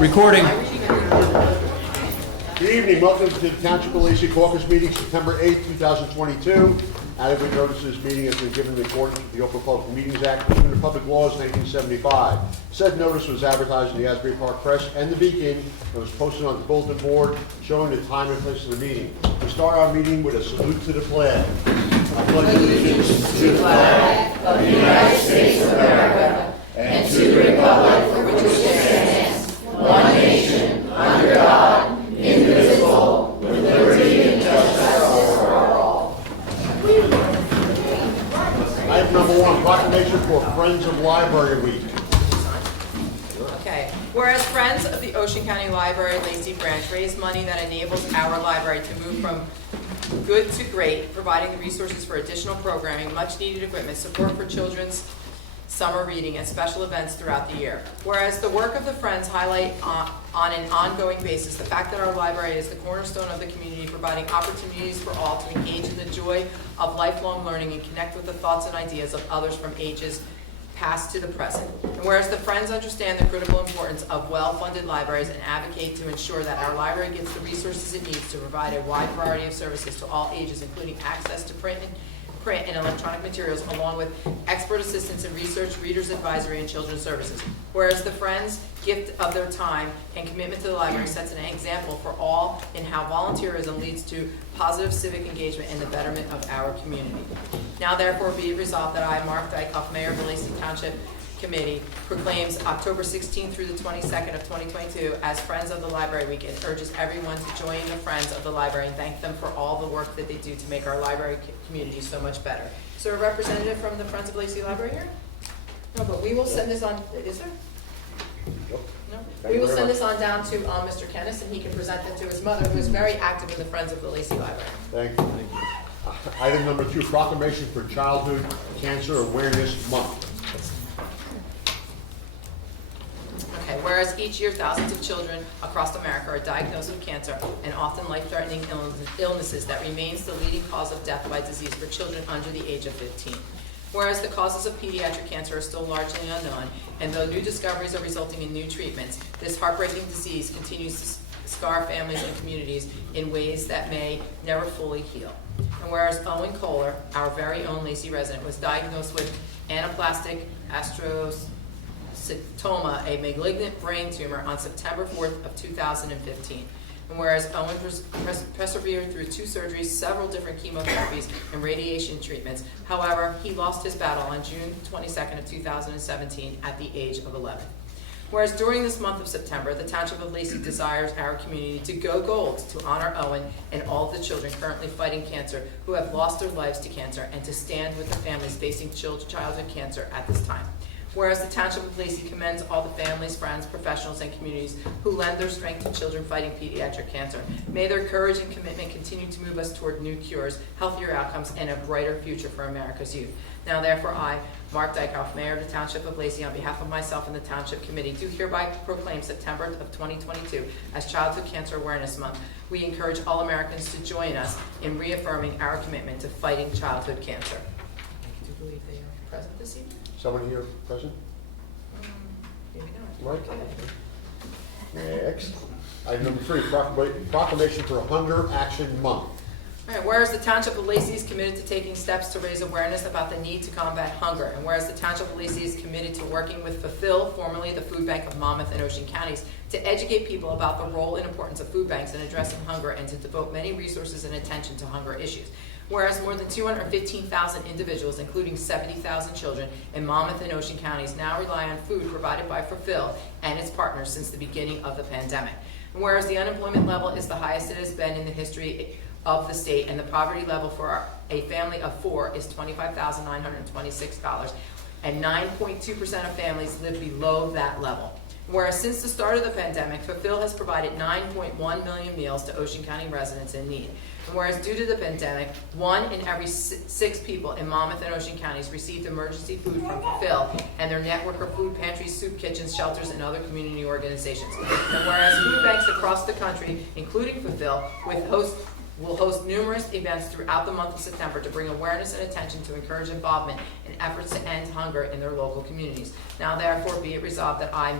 Recording. Good evening. Welcome to the Township of Lacey Caucus meeting, September 8th, 2022. Adequate notice of this meeting has been given in accordance with the Open Public Meetings Act pursuant to Public Laws 1975. Said notice was advertised in the Asbury Park Press and the Beacon and was posted on the bulletin board showing the time and place of the meeting. We start our meeting with a salute to the flag. I pledge allegiance to the flag of the United States of America and to the republic for which it stands, one nation, under God, indivisible, with liberty and justice for all. Item number 1, proclamation for Friends of Library Week. Okay, whereas Friends of the Ocean County Library Lacey Branch raise money that enables our library to move from good to great, providing the resources for additional programming, much needed equipment, support for children's summer reading, and special events throughout the year. Whereas the work of the Friends highlight on an ongoing basis the fact that our library is the cornerstone of the community, providing opportunities for all to engage in the joy of lifelong learning and connect with the thoughts and ideas of others from ages past to the present. And whereas the Friends understand the critical importance of well-funded libraries and advocate to ensure that our library gets the resources it needs to provide a wide variety of services to all ages, including access to print and electronic materials, along with expert assistance in research, readers advisory, and children's services. Whereas the Friends' gift of their time and commitment to the library sets an example for all in how volunteerism leads to positive civic engagement and the betterment of our community. Now therefore be it resolved that I, Mark Dykoff, Mayor of the Lacey Township Committee, proclaims October 16th through the 22nd of 2022 as Friends of the Library Week and urges everyone to join the Friends of the Library and thank them for all the work that they do to make our library community so much better. Is there a representative from the Friends of Lacey Library here? No, but we will send this on, is there? No? We will send this on down to Mr. Kennis and he can present it to his mother, who is very active in the Friends of the Lacey Library. Thank you. Item number 2, proclamation for Childhood Cancer Awareness Month. Okay, whereas each year thousands of children across America are diagnosed with cancer and often life-threatening illnesses that remains the leading cause of death by disease for children under the age of 15. Whereas the causes of pediatric cancer are still largely unknown, and though new discoveries are resulting in new treatments, this heartbreaking disease continues to scar families and communities in ways that may never fully heal. And whereas Owen Kohler, our very own Lacey resident, was diagnosed with anaplastic astrocytoma, a malignant brain tumor, on September 4th of 2015. And whereas Owen persevered through 2 surgeries, several different chemotherapies, and radiation treatments, however, he lost his battle on June 22nd of 2017 at the age of 11. Whereas during this month of September, the Township of Lacey desires our community to go gold to honor Owen and all of the children currently fighting cancer who have lost their lives to cancer, and to stand with the families facing childhood cancer at this time. Whereas the Township of Lacey commends all the families, friends, professionals, and communities who lend their strength to children fighting pediatric cancer. May their courage and commitment continue to move us toward new cures, healthier outcomes, and a brighter future for America's youth. Now therefore I, Mark Dykoff, Mayor of the Township of Lacey, on behalf of myself and the Township Committee, do hereby proclaim September of 2022 as Childhood Cancer Awareness Month. We encourage all Americans to join us in reaffirming our commitment to fighting childhood cancer. I do believe they are present this evening. Someone here present? Maybe not. Mike? Next. Item number 3, proclamation for Hunger Action Month. All right, whereas the Township of Lacey is committed to taking steps to raise awareness about the need to combat hunger, and whereas the Township of Lacey is committed to working with Fulfill, formerly the Food Bank of Monmouth and Ocean Counties, to educate people about the role and importance of food banks in addressing hunger and to devote many resources and attention to hunger issues. Whereas more than 215,000 individuals, including 70,000 children, in Monmouth and Ocean Counties now rely on food provided by Fulfill and its partners since the beginning of the pandemic. And whereas the unemployment level is the highest it has been in the history of the state, and the poverty level for a family of 4 is $25,926, and 9.2% of families live below that level. Whereas since the start of the pandemic, Fulfill has provided 9.1 million meals to Ocean County residents in need. And whereas due to the pandemic, 1 in every 6 people in Monmouth and Ocean Counties received emergency food from Fulfill and their network of food pantries, soup kitchens, shelters, and other community organizations. And whereas food banks across the country, including Fulfill, will host numerous events throughout the month of September to bring awareness and attention to encourage involvement in efforts to end hunger in their local communities. Now therefore be it resolved that I,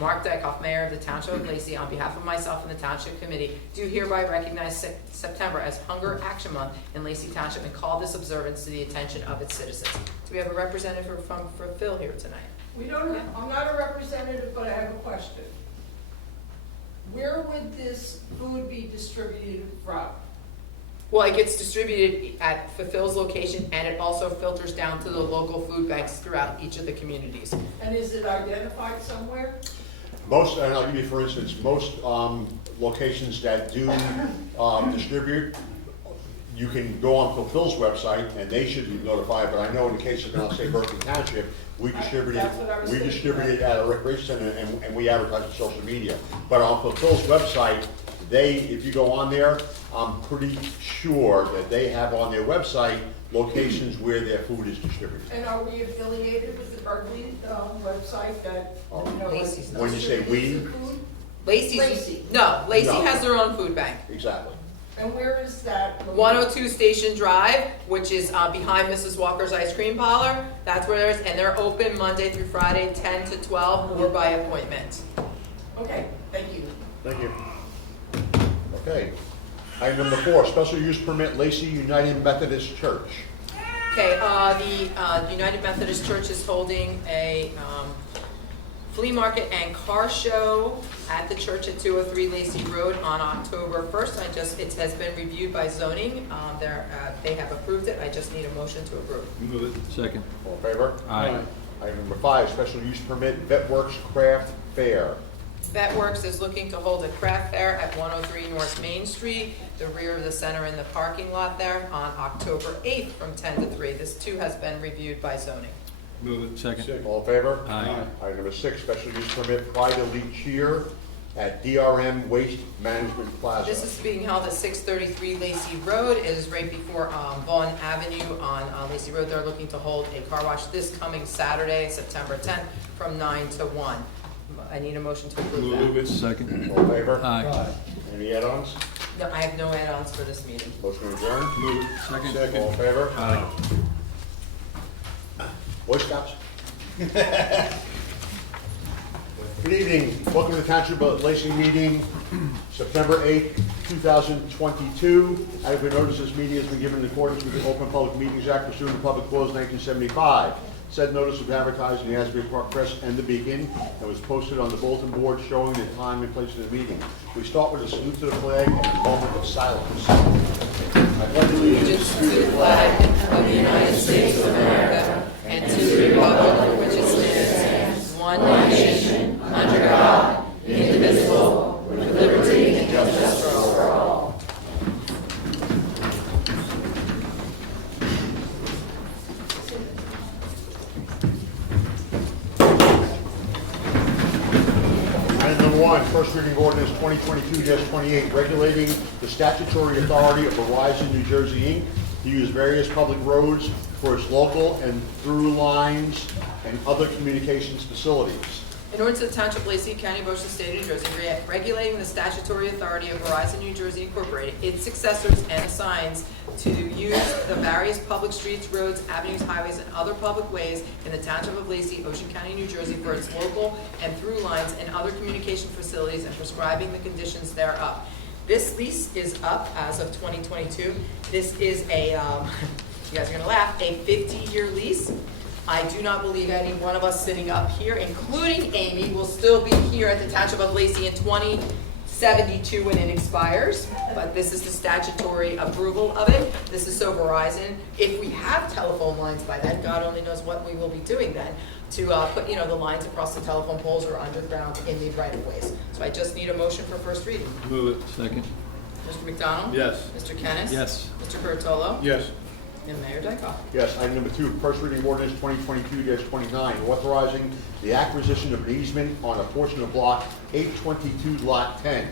Mark Dykoff, Mayor of the Township of Lacey, on behalf of myself and the Township Committee, do hereby recognize September as Hunger Action Month in Lacey Township and call this observance to the attention of its citizens. Do we have a representative for Phil here tonight? We don't, I'm not a representative, but I have a question. Where would this food be distributed from? Well, it gets distributed for Phil's location, and it also filters down to the local food banks throughout each of the communities. And is it identified somewhere? Most, and I'll give you for instance, most locations that do distribute, you can go on Phil's website and they should be notified, but I know in the case of, I'll say Berkeley Township, we distribute That's what I was it thinking. at a recreation center and we advertise on social media. But on Phil's website, if you go on there, I'm pretty sure that they have on their website locations where their food is distributed. And are we affiliated with the Berkeley website that, you know, Lacey's not. When you say we, distributes the food? Lacey No. has their own food bank. exactly. And where is that? 102 Station Drive, which is behind Mrs. Walker's Ice Cream Parlor. That's where it is, and they're open Monday through Friday, 10 to 12, or by appointment. Okay, thank you. Thank you. Okay. Item number 4, special use permit, Lacey United Methodist Church. Okay, the United Methodist Church is holding a flea market and car show at the church at 203 Lacey Road on October 1st. It has been reviewed by zoning. They have approved it. I just need a motion to approve. Move it. Second. All in favor? Aye. Item number 5, special use permit, Vetworks Craft Fair. Vetworks is looking to hold a craft fair at 103 North Main Street, the rear of the center in the parking lot there, on October 8th from 10 to 3. This too has been reviewed by zoning. Move it. Second. All in favor? Aye. Item number 6, special use permit, Pride Elite Cheer at DRM Waste Management Plaza. This is being held at 633 Lacey Road. It is right before Vaughn Avenue on Lacey Road. They're looking to hold a car wash this coming Saturday, September 10th, from 9 to 1. I need a motion to approve Move that. it. Second. All in favor? Aye. Any add-ons? No, I have no add-ons for this meeting. Motion adjourned? Move it. Second. All in favor? Aye. Boy Scouts. Good evening. Welcome to the Township of Lacey meeting, September 8th, 2022. As we notice, this meeting has been given in accordance with the Open Public Meetings Act pursuant to Public Laws 1975. Said notice was advertised in the Asbury Park Press and the Beacon and was posted on the bulletin board showing the time and place of the meeting. We start with a salute to the flag and a moment of silence. I pledge allegiance To the flag of the United States of America and to the republic for which it stands, one nation, under God, indivisible, with liberty and justice for all. Item number 1, first reading ordinance 2022-28, regulating the statutory authority of Verizon New Jersey, Inc. to use various public roads for its local and through lines and other communications facilities. In order to the Township of Lacey, County of Ocean, State of New Jersey, regulating the statutory authority of Verizon New Jersey Incorporated, its successors and assigns to use the various public streets, roads, avenues, highways, and other public ways in the Township of Lacey, Ocean County, New Jersey, for its local and through lines and other communication facilities and prescribing the conditions thereof. This lease is up as of 2022. This is a, you guys are gonna laugh, a 50-year lease. I do not believe any one of us sitting up here, including Amy, will still be here at the Township of Lacey in 2072 when it expires, but this is the statutory approval of it. This is so Verizon, if we have telephone lines by then, God only knows what we will be doing then, to put, you know, the lines across the telephone poles or underground in the right-of-ways. So I just need a motion for first reading. Move it. Second. Mr. McDonald? Yes. Mr. Kennis? Yes. Mr. Curatolo? Yes. And Mayor Dykoff? Yes, item number 2, first reading ordinance 2022-29, authorizing the acquisition of an easement on a portion of block 822, lot 10.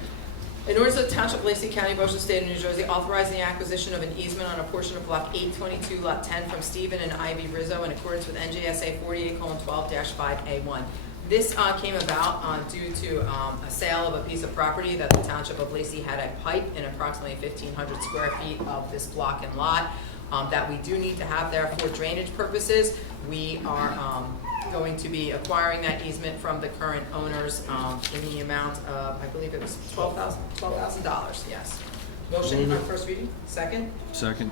In order to the Township of Lacey County, Ocean State of New Jersey, authorizing the acquisition of an easement on a portion of block 822, lot 10 from Stephen and Ivy Rizzo in accordance with NJSA 48:12-5A1. This came about due to a sale of a piece of property that the Township of Lacey had a pipe in approximately 1,500 square feet of this block and lot. that we do need to have there for drainage purposes. We are going to be acquiring that easement from the current owners in the amount of, I believe it was $12,000, yes. Motion on first reading, second. Second.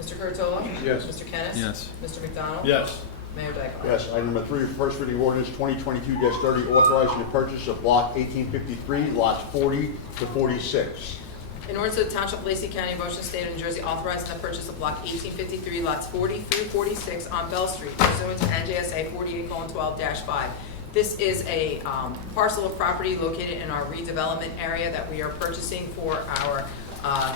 Mr. Curatolo? Yes. Mr. Kennis? Yes. Mr. McDonald? Yes. Mayor Dyckoff? Yes, item number 3, first reading ordinance 2022-30, authorizing the purchase of block 1853, lots 40 to 46. In order to the Township of Lacey County, Ocean State of New Jersey, authorizing the purchase of block 1853, lots 40 through 46 on Bell Street pursuant to NJSA 48:12-5. This is a parcel of property located in our redevelopment area that we are purchasing for our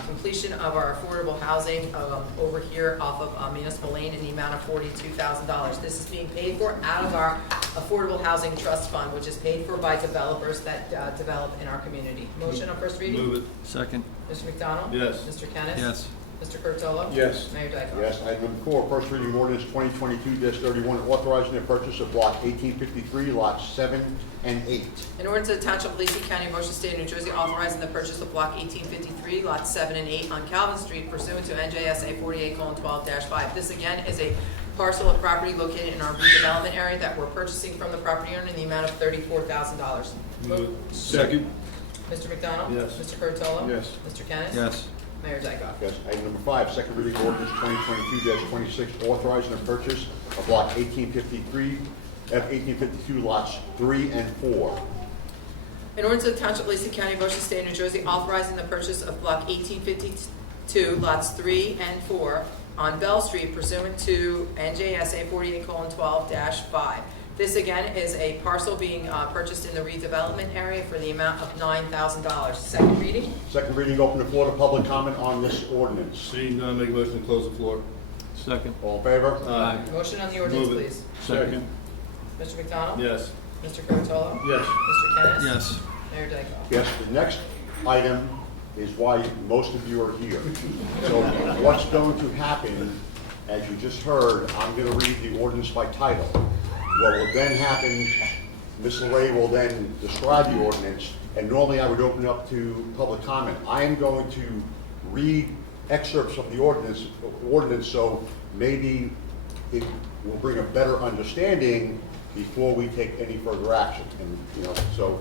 completion of our affordable housing over here off of Municipal Lane in the amount of $42,000. This is being paid for out of our Affordable Housing Trust Fund, which is paid for by developers that develop in our community. Motion on first reading? Move it. Second. Mr. McDonald? Yes. Mr. Kennis? Yes. Mr. Curatolo? Yes. Mayor Dyckoff? Yes, item number 4, first reading ordinance 2022-31, authorizing the purchase of block 1853, lots 7 and 8. In order to the Township of Lacey County, Ocean State of New Jersey, authorizing the purchase of block 1853, lots 7 and 8 on Calvin Street pursuant to NJSA 48:12-5. This again is a parcel of property located in our redevelopment area that we're purchasing from the property owner in the amount of $34,000. Move it. Second. Mr. McDonald? Yes. Mr. Curatolo? Yes. Mr. Kennis? Yes. Mayor Dyckoff? Yes, item number 5, second reading ordinance 2022-26, authorizing the purchase of block 1853, F1852, lots 3 and 4. In order to the Township of Lacey County, Ocean State of New Jersey, authorizing the purchase of block 1852, lots 3 and 4 on Bell Street pursuant to NJSA 48:12-5. This again is a parcel being purchased in the redevelopment area for the amount of $9,000. Second reading? Second reading, open the floor to public comment on this ordinance. Seeing none, make a motion to close the floor. Second. All in favor? Aye. Motion on the ordinance, Move it. please. Second. Mr. McDonald? Yes. Mr. Curatolo? Yes. Mr. Kennis? Yes. Mayor Dyckoff? Yes, the next item is why most of you are here. So what's going to happen, as you just heard, I'm going to read the ordinance by title. What will then happen, Ms. LeRae will then describe the ordinance, and normally I would open up to public comment. I am going to read excerpts of the ordinance, so maybe it will bring a better understanding before we take any further action. And, so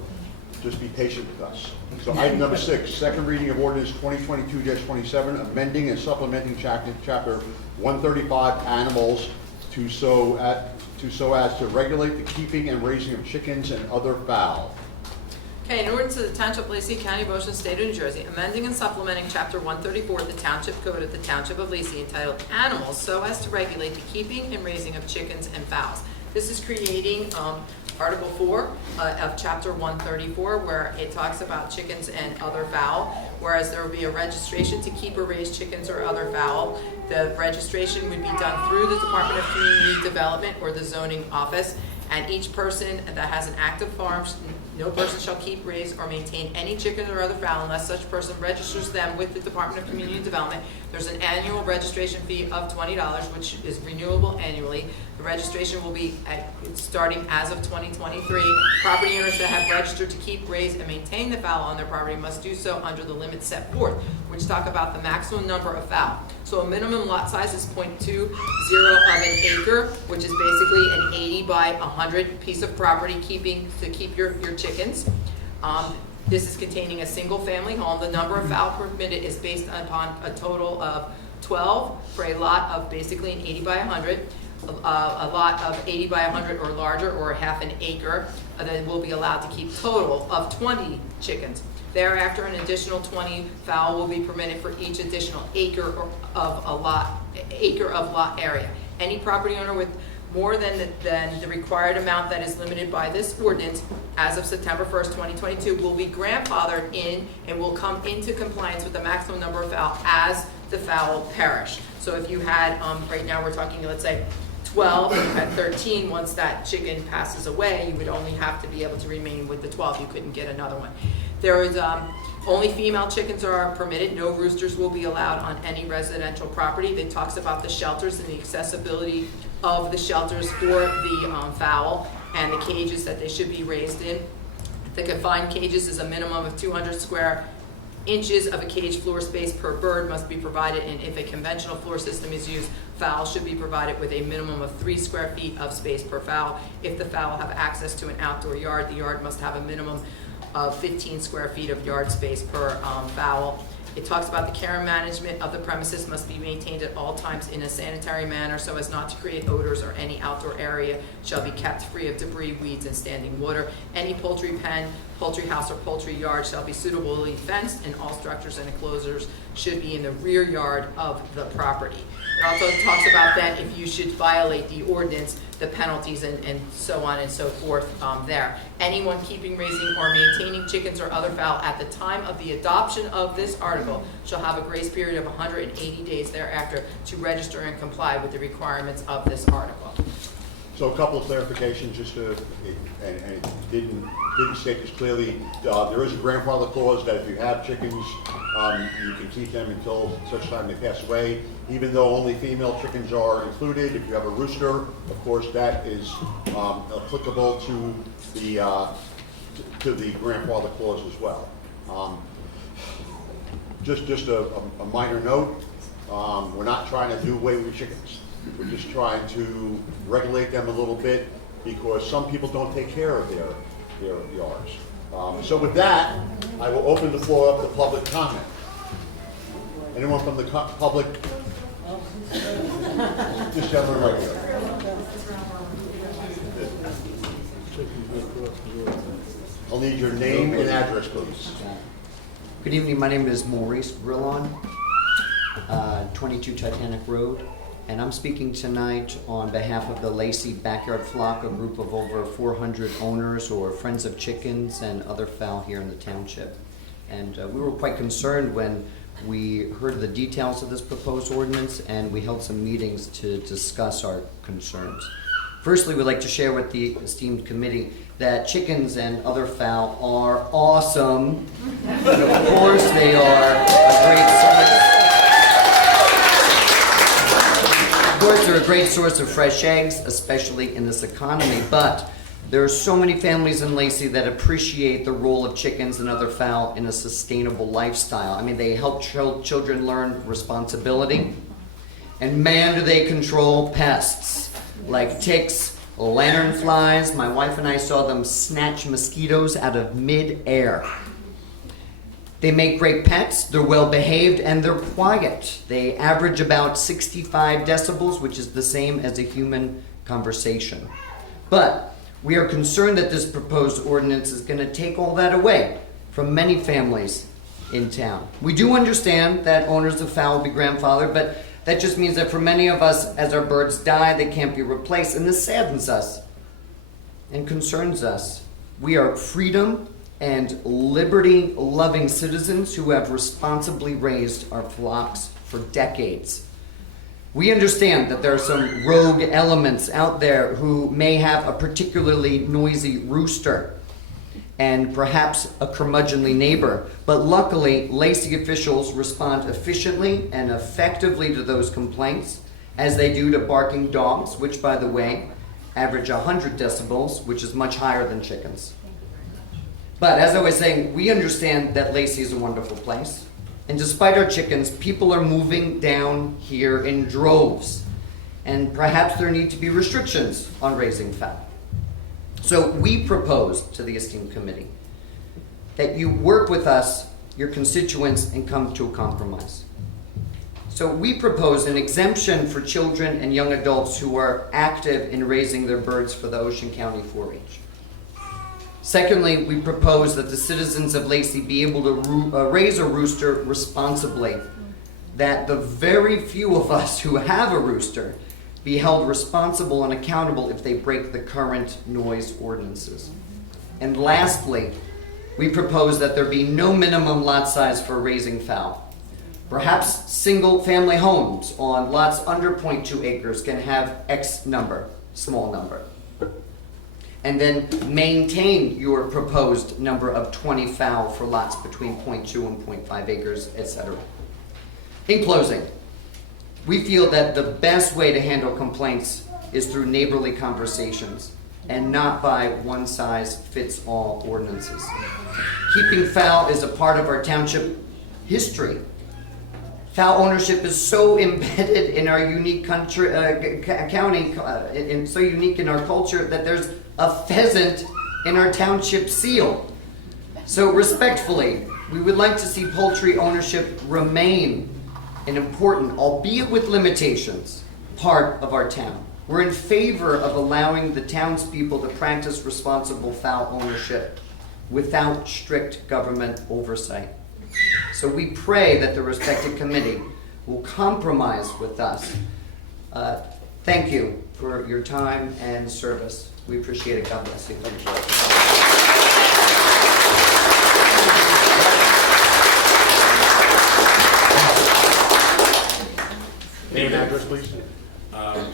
just be patient with us. So item number 6, second reading of ordinance 2022-27, amending and supplementing chapter 135 animals to so as to regulate the keeping and raising of chickens and other fowl. Okay, in order to the Township of Lacey County, Ocean State of New Jersey, amending and supplementing Chapter 134 of the Township Code of the Township of Lacey entitled Animals so as to regulate the keeping and raising of chickens and fowls. This is creating Article 4 of Chapter 134, where it talks about chickens and other fowl, whereas there will be a registration to keep or raise chickens or other fowl. The registration would be done through the Department of Community Development or the zoning office, and each person that has an active farm, no person shall keep, raise, or maintain any chickens or other fowl unless such person registers them with the Department of Community Development. There's an annual registration fee of $20, which is renewable annually. The registration will be starting as of 2023. Property owners that have registered to keep, raise, and maintain the fowl on their property must do so under the limits set forth, which talk about the maximum number of fowl. So a minimum lot size is 0.20 of an acre, which is basically an 80 by 100 piece of property to keep your chickens. This is containing a single family home. The number of fowl permitted is based upon a total of 12 for a lot of basically an 80 by 100. A lot of 80 by 100 or larger, or half an acre, then will be allowed to keep total of 20 chickens. Thereafter, an additional 20 fowl will be permitted for each additional acre of lot area. Any property owner with more than the required amount that is limited by this ordinance as of September 1st, 2022 will be grandfathered in and will come into compliance with the maximum number of fowl as the fowl perish. So if you had, right now we're talking, let's say, 12, at 13, once that chicken passes away, you would only have to be able to remain with the 12. You couldn't get another one. There is only female chickens are permitted. No roosters will be allowed on any residential property. It talks about the shelters and the accessibility of the shelters for the fowl and the cages that they should be raised in. The confined cages is a minimum of 200 square inches of a cage floor space per bird must be provided, and if a conventional floor system is used, fowls should be provided with a minimum of 3 square feet of space per fowl. If the fowl have access to an outdoor yard, the yard must have a minimum of 15 square feet of yard space per fowl. It talks about the care and management of the premises must be maintained at all times in a sanitary manner so as not to create odors, or any outdoor area shall be kept free of debris, weeds, and standing water. Any poultry pen, poultry house, or poultry yard shall be suitably fenced, and all structures and enclosures should be in the rear yard of the property. It also talks about that if you should violate the ordinance, the penalties and so on and so forth there. Anyone keeping, raising, or maintaining chickens or other fowl at the time of the adoption of this article shall have a grace period of 180 days thereafter to register and comply with the requirements of this article. So a couple of clarifications, just to, and it didn't state this clearly. There is a grandfather clause that if you have chickens, you can keep them until such time they pass away. Even though only female chickens are included, if you have a rooster, of course, that is applicable to the grandfather clause as well. Just a minor note, we're not trying to do away with chickens. We're just trying to regulate them a little bit because some people don't take care of their yards. So with that, I will open the floor up to public comment. Anyone from the public? This gentleman right here. I'll need your name and address, please. Good evening, my name is Maurice Grillon, 22 Titanic Road, and I'm speaking tonight on behalf of the Lacey Backyard Flock, a group of over 400 owners or friends of chickens and other fowl here in the township. And we were quite concerned when we heard the details of this proposed ordinance, and we held some meetings to discuss our concerns. Firstly, we'd like to share with the esteemed committee that chickens and other fowl are awesome. And of course, they are a great source. Of course, they're a great source of fresh eggs, especially in this economy. But there are so many families in Lacey that appreciate the role of chickens and other fowl in a sustainable lifestyle. I mean, they help children learn responsibility. And man, do they control pests like ticks, lanternflies. My wife and I saw them snatch mosquitoes out of mid-air. They make great pets, they're well behaved, and they're quiet. They average about 65 decibels, which is the same as a human conversation. But we are concerned that this proposed ordinance is going to take all that away from many families in town. We do understand that owners of fowl will be grandfathered, but that just means that for many of us, as our birds die, they can't be replaced, and this saddens us and concerns us. We are freedom and liberty-loving citizens who have responsibly raised our flocks for decades. We understand that there are some rogue elements out there who may have a particularly noisy rooster and perhaps a curmudgeonly neighbor. But luckily, Lacey officials respond efficiently and effectively to those complaints, as they do to barking dogs, which, by the way, average 100 decibels, which is much higher than chickens. But as I was saying, we understand that Lacey is a wonderful place. And despite our chickens, people are moving down here in droves. And perhaps there need to be restrictions on raising fowl. So we propose to the esteemed committee that you work with us, your constituents, and come to a compromise. So we propose an exemption for children and young adults who are active in raising their birds for the Ocean County 4-H. Secondly, we propose that the citizens of Lacey be able to raise a rooster responsibly, that the very few of us who have a rooster be held responsible and accountable if they break the current noise ordinances. And lastly, we propose that there be no minimum lot size for raising fowl. Perhaps single-family homes on lots under 0.2 acres can have X number, small number. And then maintain your proposed number of 20 fowl for lots between 0.2 and 0.5 acres, etc. In closing, we feel that the best way to handle complaints is through neighborly conversations and not by one-size-fits-all ordinances. Keeping fowl is a part of our township history. Fowl ownership is so embedded in our unique country, county, and so unique in our culture that there's a pheasant in our township seal. So respectfully, we would like to see poultry ownership remain an important, albeit with limitations, part of our town. We're in favor of allowing the townspeople to practice responsible fowl ownership without strict government oversight. So we pray that the respected committee will compromise with us. Thank you for your time and service. We appreciate it. God bless you. Thank you, sir. Name and address, please.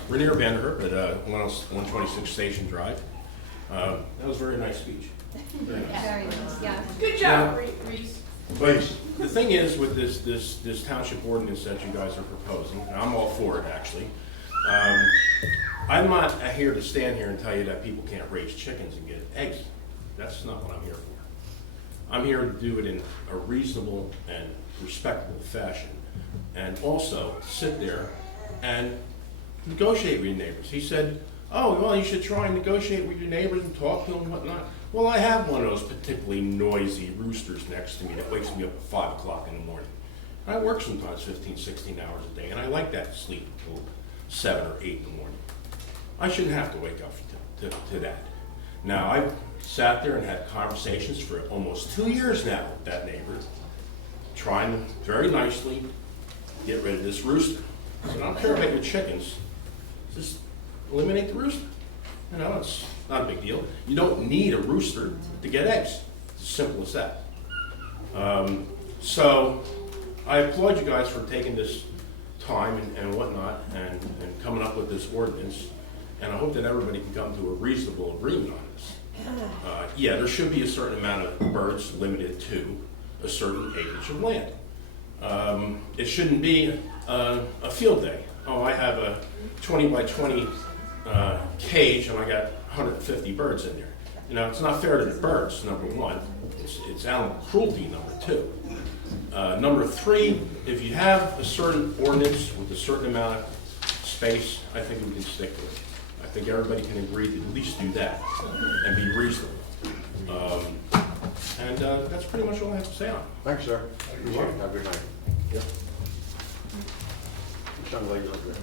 Rainier Vanderhurst at 126 Station Drive. That was a very nice speech. Very nice. Very nice, yeah. Good job, Reese. Please. The thing is with this township ordinance that you guys are proposing, and I'm all for it actually. I'm not here to stand here and tell you that people can't raise chickens and get eggs. That's not what I'm here for. I'm here to do it in a reasonable and respectable fashion. And also to sit there and negotiate with your neighbors. He said, oh, well, you should try and negotiate with your neighbors and talk to them and whatnot. Well, I have one of those particularly noisy roosters next to me that wakes me up at 5 o'clock in the morning. I work sometimes 15, 16 hours a day, and I like that sleep until 7 or 8 in the morning. I shouldn't have to wake up to that. Now, I've sat there and had conversations for almost 2 years now with that neighbor, trying very nicely get rid of this rooster. I said, I don't care about your chickens, just eliminate the rooster. You know, it's not a big deal. You don't need a rooster to get eggs. It's as simple as that. So I applaud you guys for taking this time and whatnot and coming up with this ordinance. And I hope that everybody can come to a reasonable agreement on this. Yeah, there should be a certain amount of birds limited to a certain acreage of land. It shouldn't be a field day. Oh, I have a 20 by 20 cage and I got 150 birds in there. You know, it's not fair to the birds, number one. It's animal cruelty, number two. Number three, if you have a certain ordinance with a certain amount of space, I think we can stick to it. I think everybody can agree to at least do that and be reasonable. And that's pretty much all I have to say on it. Thanks, sir. Appreciate it. Have a good night. Yep. Which young lady over there?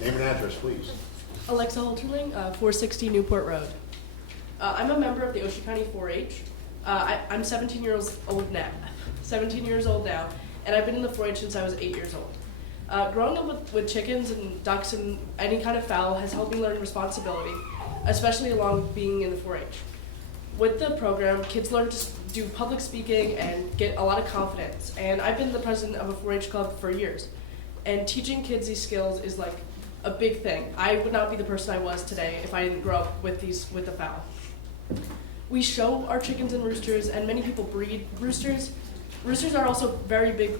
Name and address, please. Alexa Holterling, 460 Newport Road. I'm a member of the Ocean County 4-H. I'm 17 years old now, and I've been in the 4-H since I was 8 years old. Growing up with chickens and ducks and any kind of fowl has helped me learn responsibility, especially along being in the 4-H. With the program, kids learn to do public speaking and get a lot of confidence, and I've been the president of a 4-H club for years. And teaching kids these skills is like a big thing. I would not be the person I was today if I didn't grow up with the fowl. We show our chickens and roosters, and many people breed roosters. Roosters are also very big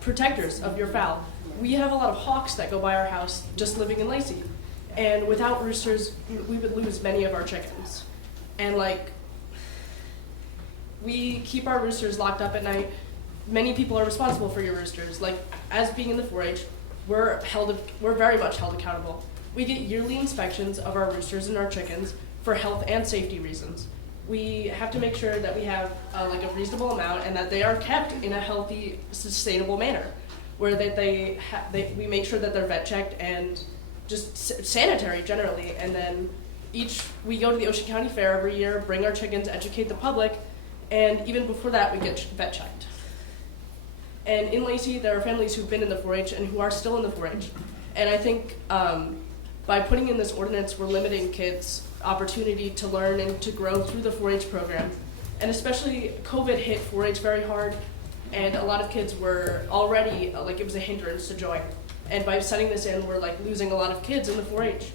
protectors of your fowl. We have a lot of hawks that go by our house just living in Lacey. And without roosters, we would lose many of our chickens. And we keep our roosters locked up at night. Many people are responsible for your roosters. As being in the 4-H, we're very much held accountable. We get yearly inspections of our roosters and our chickens for health and safety reasons. We have to make sure that we have a reasonable amount and that they are kept in a healthy, sustainable manner, where we make sure that they're vet checked and just sanitary generally. And then we go to the Ocean County Fair every year, bring our chickens, educate the public, and even before that, we get vet checked. And in Lacey, there are families who've been in the 4-H and who are still in the 4-H. And I think by putting in this ordinance, we're limiting kids' opportunity to learn and to grow through the 4-H program. And especially COVID hit 4-H very hard, and a lot of kids were already, it was a hindrance to join. And by setting this in, we're losing a lot of kids in the 4-H.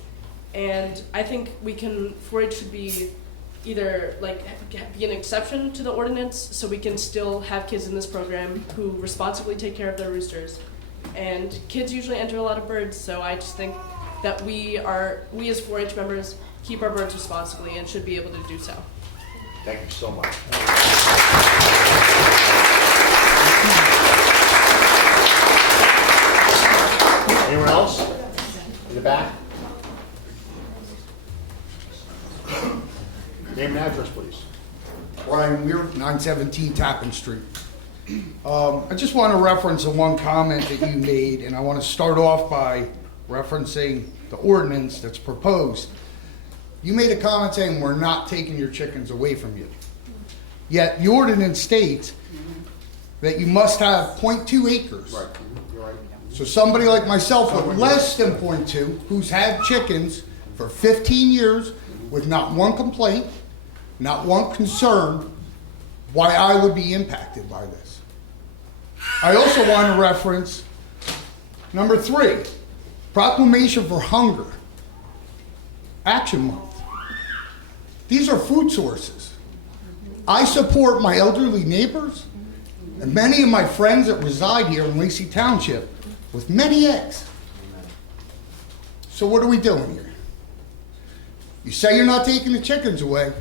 And I think 4-H should be either be an exception to the ordinance so we can still have kids in this program who responsibly take care of their roosters. And kids usually enter a lot of birds, so I just think that we as 4-H members keep our birds responsibly and should be able to do so. Thank you so much. Anyone else? In the back? Name and address, please. Brian Weir, 917 Tappan Street. I just want to reference the one comment that you made, and I want to start off by referencing the ordinance that's proposed. You made a comment saying we're not taking your chickens away from you. Yet the ordinance states that you must have 0.2 acres. Right, you're right. So somebody like myself with less than 0.2, who's had chickens for 15 years with not one complaint, not one concern, why I would be impacted by this. I also want to reference number 3, Proclamation for Hunger Action Month. These are food sources. I support my elderly neighbors and many of my friends that reside here in Lacey Township with many eggs. So what are we doing here? You say you're not taking the chickens away,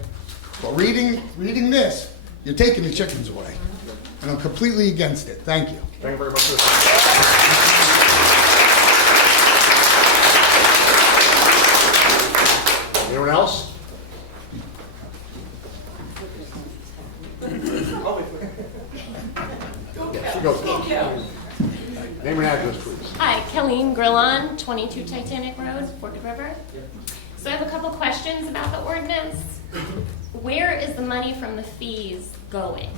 but reading this, you're taking the chickens away. And I'm completely against it. Thank you. Thank you very much for this. Anyone else? Yes, you go. Name and address, please. Hi, Colleen Grillon, 22 Titanic Road, Forked River. So I have a couple questions about the ordinance. Where is the money from the fees going?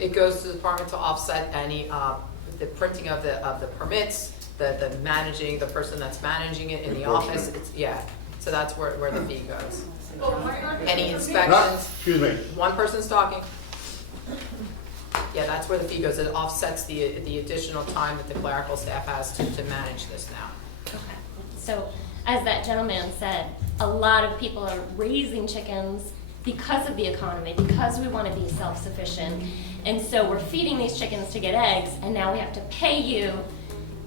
It goes to the department to offset any, the printing of the permits, the managing, the person that's managing it in the office, yeah. So that's where the fee goes. Any inspections, Excuse me. one person's talking. Yeah, that's where the fee goes. It offsets the additional time that the clerical staff has to manage this now. Okay. So, as that gentleman said, a lot of people are raising chickens because of the economy, because we want to be self-sufficient. And so we're feeding these chickens to get eggs, and now we have to pay you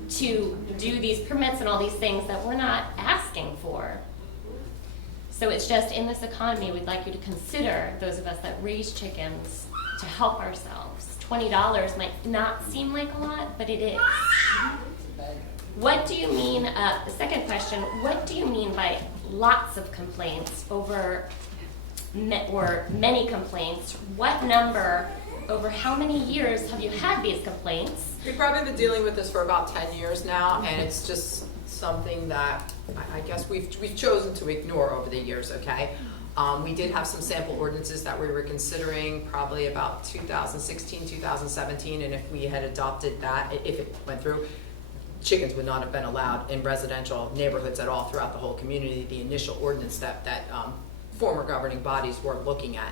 to do these permits and all these things that we're not asking for. So it's just, in this economy, we'd like you to consider, those of us that raise chickens, to help ourselves. $20 might not seem like a lot, but it is. What do you mean, the second question, what do you mean by lots of complaints or many complaints? What number, over how many years have you had these complaints? We've probably been dealing with this for about 10 years now, and it's just something that I guess we've chosen to ignore over the years, okay? We did have some sample ordinances that we were considering probably about 2016, 2017, and if we had adopted that, if it went through, chickens would not have been allowed in residential neighborhoods at all throughout the whole community, the initial ordinance that former governing bodies were looking at.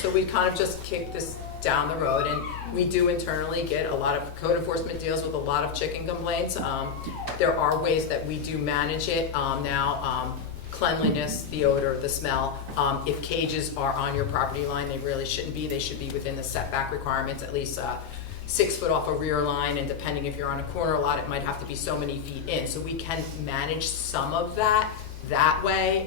So we kind of just kicked this down the road, and we do internally get a lot of code enforcement deals with a lot of chicken complaints. There are ways that we do manage it now. Cleanliness, the odor, the smell. If cages are on your property line, they really shouldn't be. They should be within the setback requirements, at least 6 foot off a rear line, and depending if you're on a corner lot, it might have to be so many feet in. So we can manage some of that way,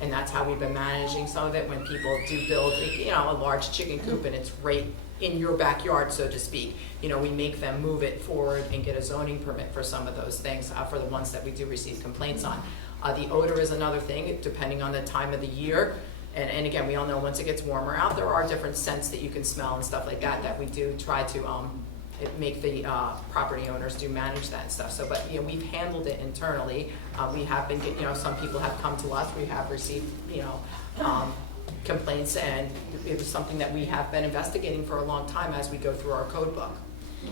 and that's how we've been managing some of it when people do build, a large chicken coop and it's right in your backyard, so to speak. We make them move it forward and get a zoning permit for some of those things, for the ones that we do receive complaints on. The odor is another thing, depending on the time of the year. And again, we all know once it gets warmer out, there are different scents that you can smell and stuff like that we do try to make the property owners do manage that and stuff. So, but we've handled it internally. We have been, some people have come to us. We have received, complaints, and it was something that we have been investigating for a long time as we go through our code book.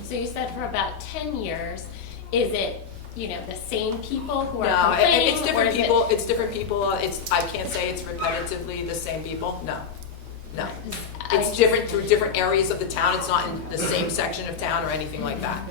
So you said for about 10 years. Is it, the same people who are No, complaining? it's different people. It's different people. I can't say it's repetitively the same people. No. It's different through different areas of the town. It's not in the same section of town or anything like that.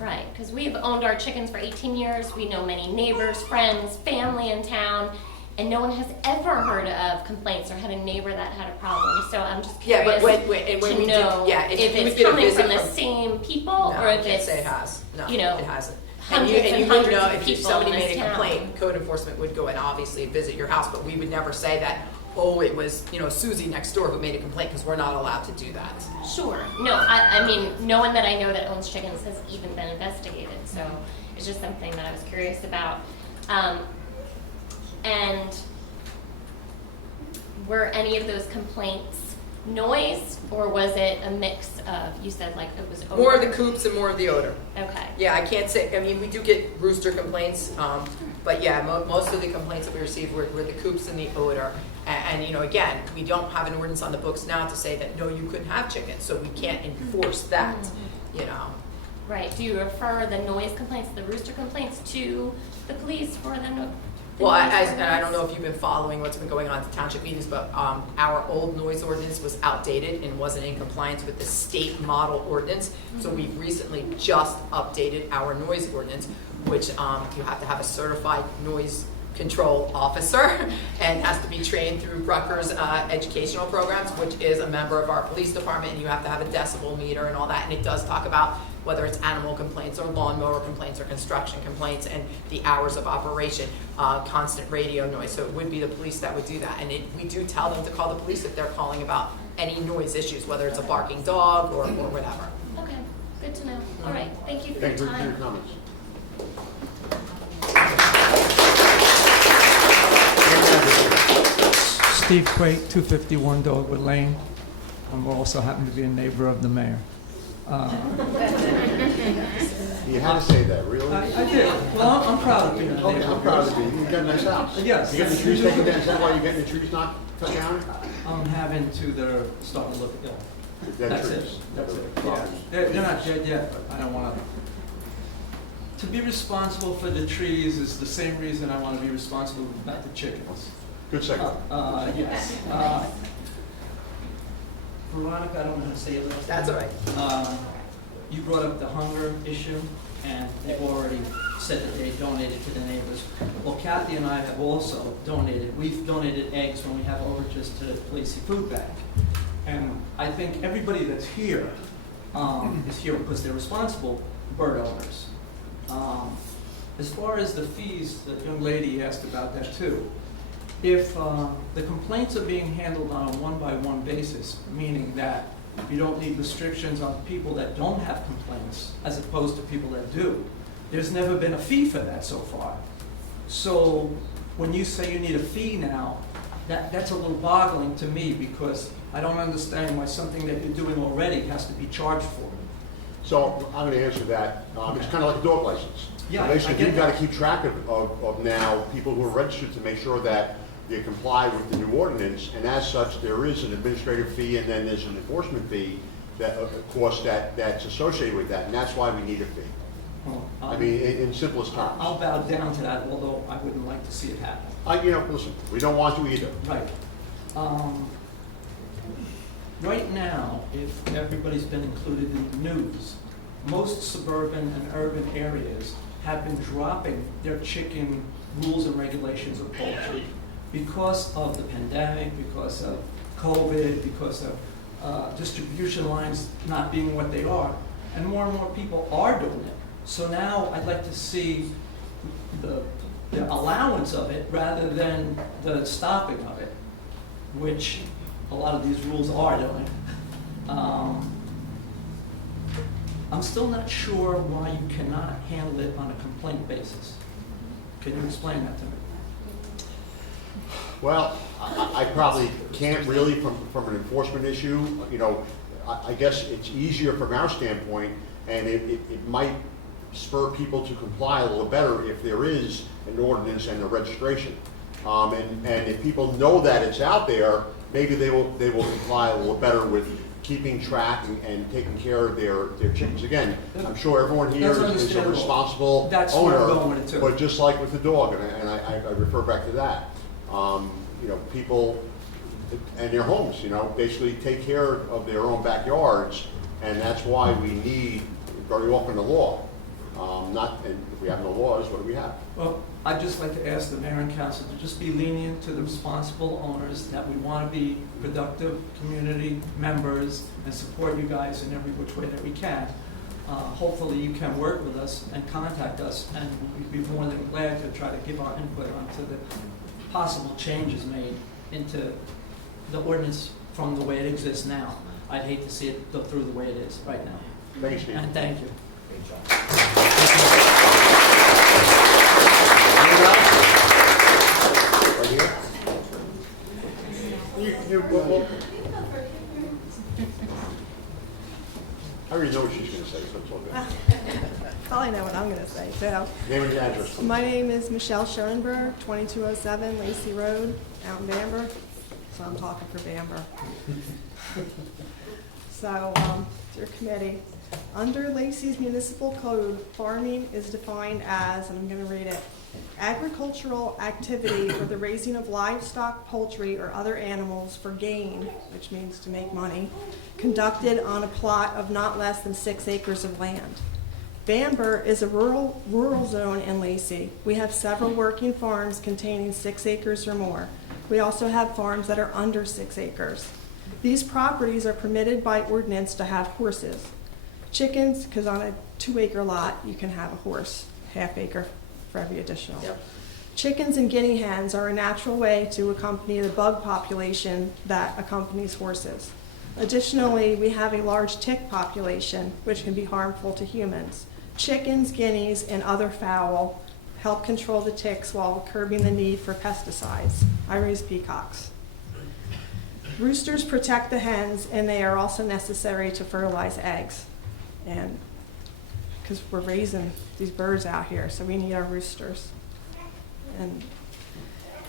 Right, because we've owned our chickens for 18 years. We know many neighbors, friends, family in town, and no one has ever heard of complaints or had a neighbor that had a problem. So I'm just curious to know if it's coming from the same people or if it's, say it has. No, it hasn't. hundreds and you hundreds would know of if people somebody in this made a town. complaint, code enforcement would go and obviously visit your house, but we would never say that, oh, it was, Susie next door who made a complaint, because we're not allowed to do that. Sure. No, I mean, no one that I know that owns chickens has even been investigated, so it's just something that I was curious about. And were any of those complaints noise, or was it a mix of, you said like it was odor? More of the coops and more of the odor. Okay. Yeah, I can't say, I mean, we do get rooster complaints, but yeah, most of the complaints that we received were the coops and the odor. And, again, we don't have an ordinance on the books now to say that, no, you couldn't have chickens, so we can't enforce that, Right. Do you refer the noise complaints, the rooster complaints, to the police for them to? Well, and I don't know if you've been following what's been going on at the township meetings, but our old noise ordinance was outdated and wasn't in compliance with the state model ordinance. So we've recently just updated our noise ordinance, which you have to have a certified noise control officer and has to be trained through Rutgers educational programs, which is a member of our police department, and you have to have a decibel meter and all that. And it does talk about whether it's animal complaints or lawnmower complaints or construction complaints and the hours of operation, constant radio noise. So it would be the police that would do that. And we do tell them to call the police if they're calling about any noise issues, whether it's a barking dog or whatever. Okay, good to know. All right, thank you for Thank you your for your time. comments. Steve Quake, 251 Dogwood Lane. I'm also happen to be a neighbor of the mayor. You had to say that, really? I did. Well, I'm proud of being a neighbor. Okay, I'm proud of you. You got a nice house. Yes. You getting the trees taken down? Is that why you're getting the trees not cut down? I'm having to, they're starting to look at that. Dead That's trees. it. That's it. Yeah. They're not dead yet, but I don't want to be responsible for the trees is the same reason I want to be responsible about the chickens. Good second. Yes. Veronica, I don't know how to say it. That's all right. You brought up the hunger issue, and they've already said that they donated to the neighbors. Well, Kathy and I have also donated. We've donated eggs when we have overages to the Lacey Food Bank. And I think everybody that's here is here because they're responsible bird owners. As far as the fees, the young lady asked about that too. If the complaints are being handled on a one-by-one basis, meaning that you don't need restrictions on people that don't have complaints as opposed to people that do, there's never been a fee for that so far. So when you say you need a fee now, that's a little boggling to me because I don't understand why something that you're doing already has to be charged for. So I'm going to answer that. It's kind of like a dog license. Yeah, So basically, I get you've got to that. keep track of now people who are registered to make sure that they comply with the new ordinance, and as such, there is an administrative fee and then there's an enforcement fee that, cost that's associated with that, and that's why we need a fee. Well, I mean, in simplest terms. I'll bow down to that, although I wouldn't like to see it happen. Listen, we don't want to either. Right. Right now, if everybody's been included in the news, most suburban and urban areas have been dropping their chicken rules and regulations of poultry because of the pandemic, because of COVID, because of distribution lines not being what they are. And more people are doing it. So now I'd like to see the allowance of it rather than the stopping of it, which a lot of these rules are doing. I'm still not sure why you cannot handle it on a complaint basis. Can you explain that to me? Well, I probably can't really from an enforcement issue. I guess it's easier from our standpoint, and it might spur people to comply a little better if there is an ordinance and a registration. And if people know that it's out there, maybe they will comply a little better with keeping track and taking care of their chickens. Again, I'm sure everyone here That's is a understandable. responsible That's where I'm owner, going with it too. but just like with the dog, and I refer back to that. People and their homes, basically take care of their own backyards, and that's why we need very often the law. And if we have no laws, what do we have? Well, I'd just like to ask the mayor and council to just be lenient to the responsible owners, that we want to be productive community members and support you guys in every which way that we can. Hopefully you can work with us and contact us, and we'd be more than glad to try to give our input onto the possible changes made into the ordinance from the way it exists now. I'd hate to see it go through the way it is right now. Thanks, Steve. And thank you. Right here? Well, I already know what she's gonna say, so it's all good. Probably know what I'm going to say, too. Name and address, please. My name is Michelle Schoenberg, 2207 Lacey Road, out in Bamber. So I'm talking for Bamber. So, to your committee, under Lacey's municipal code, farming is defined as, and I'm going to read it, agricultural activity for the raising of livestock, poultry, or other animals for gain, which means to make money, conducted on a plot of not less than 6 acres of land. Bamber is a rural zone in Lacey. We have several working farms containing 6 acres or more. We also have farms that are under 6 acres. These properties are permitted by ordinance to have horses. Chickens, because on a 2-acre lot, you can have a horse, half acre for every additional. Yep. Chickens and guinea hens are a natural way to accompany the bug population that accompanies horses. Additionally, we have a large tick population, which can be harmful to humans. Chickens, guineas, and other fowl help control the ticks while curbing the need for pesticides. I raise peacocks. Roosters protect the hens, and they are also necessary to fertilize eggs. And because we're raising these birds out here, so we need our roosters. And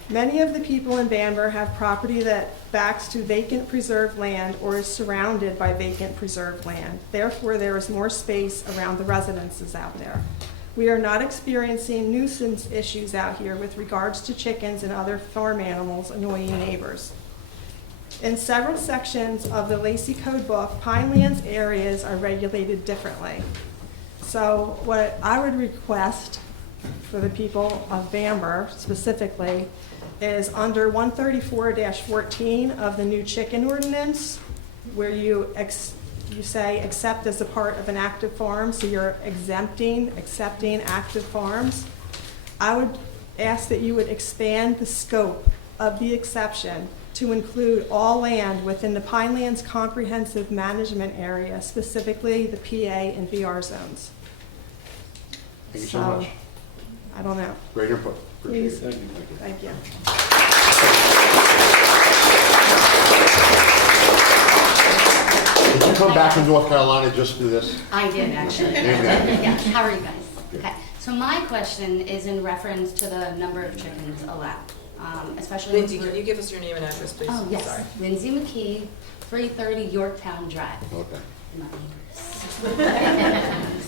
many of the people in Bamber have property that backs to vacant preserved land or is surrounded by vacant preserved land. Therefore, there is more space around the residences out there. We are not experiencing nuisance issues out here with regards to chickens and other farm animals annoying neighbors. In several sections of the Lacey Code Book, Pinelands areas are regulated differently. So what I would request for the people of Bamber specifically is under 134-14 of the new chicken ordinance, where you say except as a part of an active farm, so you're accepting active farms. I would ask that you would expand the scope of the exception to include all land within the Pinelands Comprehensive Management Area, specifically the PA and VR zones. Thank you so much. I don't know. Great input. Appreciate it. Please. Thank you. Thank you. Did you come back from North Carolina just to do this? I did, actually. Amen. Yeah, how are you guys? Okay, so my question is in reference to the number of chickens allowed, especially. Lindsay, can you give us your name and address, please? Oh, yes. Sorry. Lindsay McKee, 330 Yorktown Drive. Okay.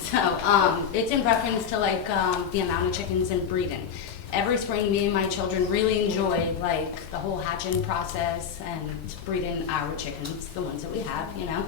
So, it's in reference to like the amount of chickens and breeding. Every spring, me and my children really enjoy like the whole hatching process and breeding our chickens, the ones that we have, you know.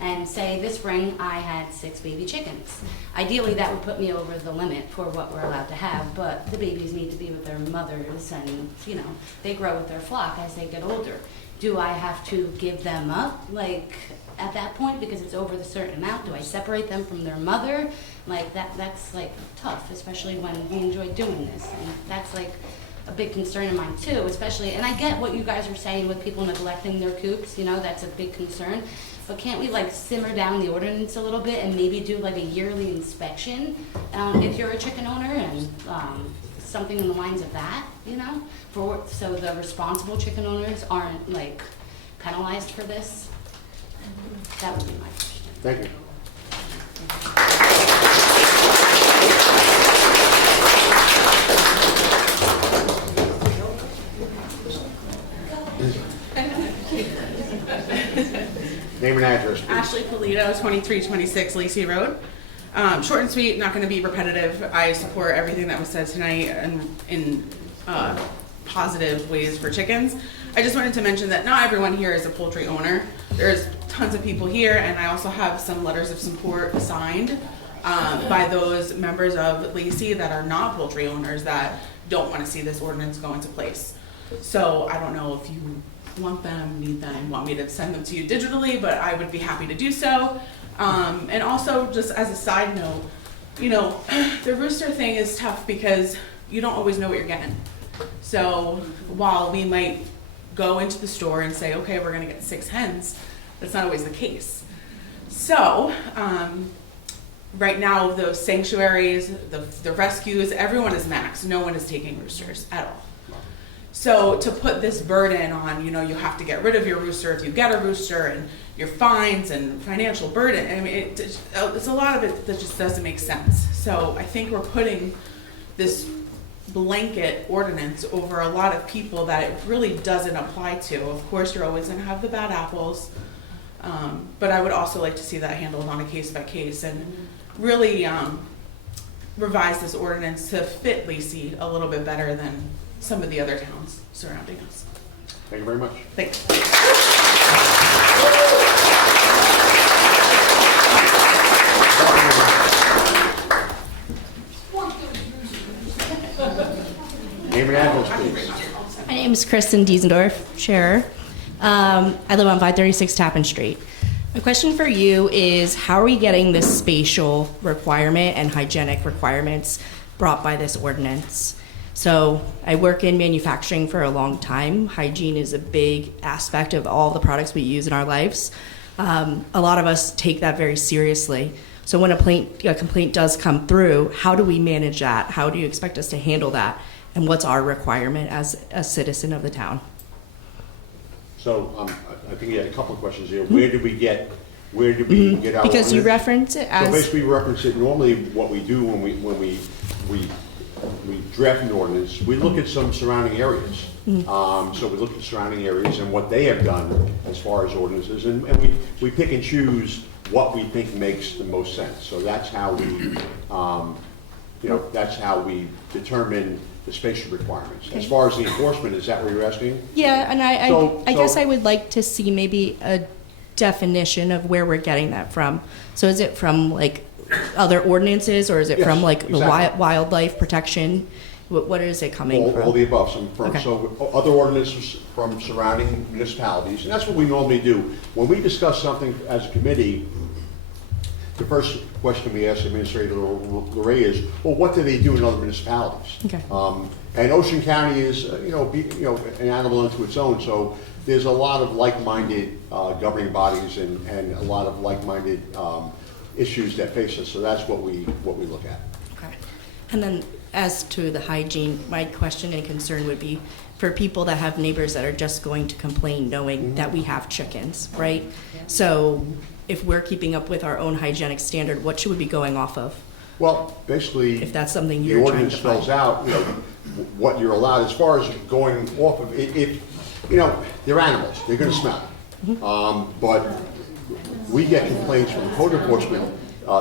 And say this spring I had 6 baby chickens. Ideally, that would put me over the limit for what we're allowed to have, but the babies need to be with their mothers and, you know, they grow with their flock as they get older. Do I have to give them up, like, at that point because it's over the certain amount? Do I separate them from their mother? Like, that's, like, tough, especially when we enjoy doing this. And that's, like, a big concern of mine, too, especially, and I get what you guys are saying with people neglecting their coops, you know, that's a big concern. But can't we, like, simmer down the ordinance a little bit and maybe do, like, a yearly inspection if you're a chicken owner and something in the lines of that, you know, so the responsible chicken owners aren't like penalized for this? That would be my question. Thank you. Name and address, please. Ashley Polito, 2326 Lacey Road. Short and sweet, not going to be repetitive. I support everything that was said tonight in positive ways for chickens. I just wanted to mention that not everyone here is a poultry owner. There's tons of people here, and I also have some letters of support signed by those members of Lacey that are not poultry owners that don't want to see this ordinance go into place. So I don't know if you want them, need them, want me to send them to you digitally, but I would be happy to do so. And also, just as a side note, you know, the rooster thing is tough because you don't always know what you're getting. So while we might go into the store and say, okay, we're gonna get 6 hens. That's not always the case. So, right now, those sanctuaries, the rescues, everyone is maxed. No one is taking roosters at all. So to put this burden on, you have to get rid of your rooster if you get a rooster, and your fines and financial burden, I mean, it's a lot of it that just doesn't make sense. So I think we're putting this blanket ordinance over a lot of people that it really doesn't apply to. Of course, you're always gonna have the bad apples, but I would also like to see that handled on a case by case and really revise this ordinance to fit Lacey a little bit better than some of the other towns surrounding us. Thank you very much. Thanks. Name and address, please. My name is Kristen Diesendorf, Chair. I live on 536 Tappan Street. My question for you is, how are we getting this spatial requirement and hygienic requirements brought by this ordinance? So I work in manufacturing for a long time. Hygiene is a big aspect of all the products we use in our lives. A lot of us take that very seriously. So when a complaint does come through, how do we manage that? How do you expect us to handle that? And what's our requirement as a citizen of the town? So I think you had a couple of questions here. Where did we get our? Because you ordinance? reference it as. So basically, we reference it. Normally, what we do when we draft an ordinance, we look at some surrounding areas. So we look at surrounding areas and what they have done as far as ordinances, and we pick and choose what we think makes the most sense. So that's how we, that's how we determine the spatial requirements. As far as the enforcement, is that what you're asking? Yeah, and I So- guess I would like to see maybe a definition of where we're getting that from. So is it from like other ordinances, or is it Yes, from like the exactly. wildlife protection? What is it coming from? All the above. Okay. So other ordinances from surrounding municipalities, and that's what we normally do. When we discuss something as a committee, the first question we ask Administrator Larray is, well, what do they do in other municipalities? Okay. And Ocean County is, an animal unto its own. So there's a lot of like-minded governing bodies and a lot of like-minded issues that face us. So that's what we look at. Okay. And then as to the hygiene, my question and concern would be for people that have neighbors that are just going to complain knowing that we have chickens, right? So if we're keeping up with our own hygienic standard, what should we be going off of? Well, basically, If that's something the you're trying ordinance to find. spells out, what you're allowed, as far as going off of, if they're animals, they're gonna smell. But we get complaints from a code enforcement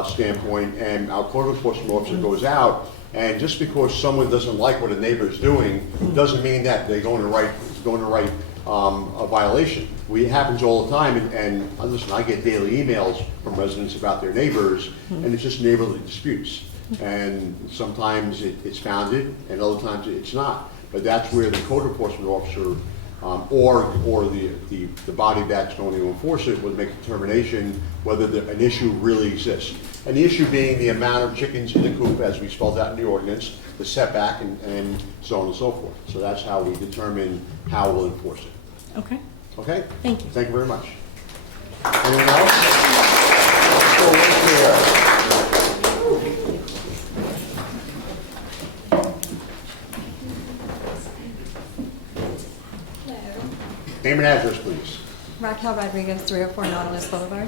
standpoint, and our code enforcement officer goes out, and just because someone doesn't like what a neighbor is doing, doesn't mean that they're going to write a violation. It happens all the time, and listen, I get daily emails from residents about their neighbors, and it's just neighborly disputes. And sometimes it's founded, and other times it's not. But that's where the code enforcement officer or the body that's going to enforce it would make a determination whether an issue really exists. And the issue being the amount of chickens in the coop, as we spelled out in the ordinance, the setback, and so on and so forth. So that's how we determine how we'll enforce it. Okay. Okay? Thank you. Thank you very much. Anyone else? Let's go right here. Name and address, please. Raquel Rodriguez, 304 Nautilus Boulevard.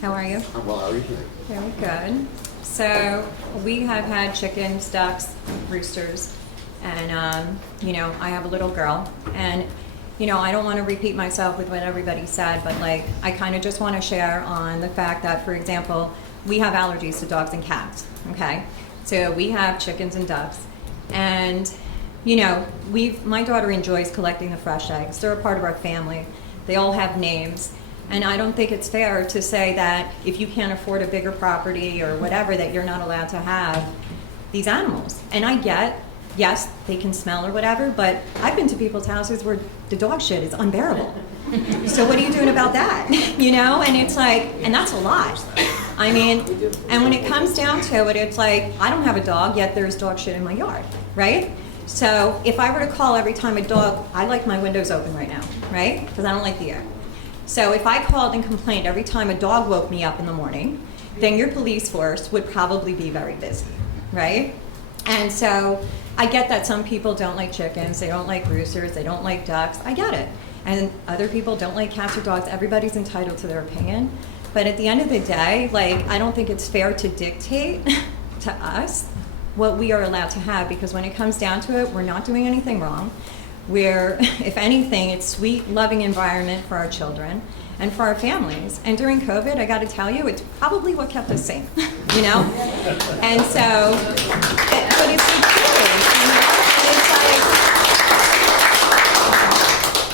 How are you? I'm well, how are you today? Very good. So we have had chickens, ducks, roosters, and I have a little girl, and I don't want to repeat myself with what everybody said, but I kind of just want to share on the fact that, for example, we have allergies to dogs and cats. Okay, so we have chickens and ducks, and my daughter enjoys collecting the fresh eggs. They're a part of our family. They all have names. And I don't think it's fair to say that if you can't afford a bigger property or whatever, that you're not allowed to have these animals. And I get, yes, they can smell or whatever, but I've been to people's houses where the dog shit is unbearable. So what are you doing about that? And it's and that's a lot. I mean, and when it comes down to it, it's I don't have a dog, yet there's dog shit in my yard, right? So if I were to call every time a dog, I like my windows open right now, right? Because I don't like the air. So if I called and complained every time a dog woke me up in the morning, then your police force would probably be very busy, right? And so I get that some people don't like chickens, they don't like roosters, they don't like ducks. I get it. And other people don't like cats or dogs. Everybody's entitled to their opinion. But at the end of the day, like, I don't think it's fair to dictate to us what we are allowed to have, because when it comes down to it, we're not doing anything wrong. We're, if anything, it's sweet, loving environment for our children and for our families. And during COVID, I got to tell you, it's probably what kept us safe, you know? And so, but it's the truth, you know? And it's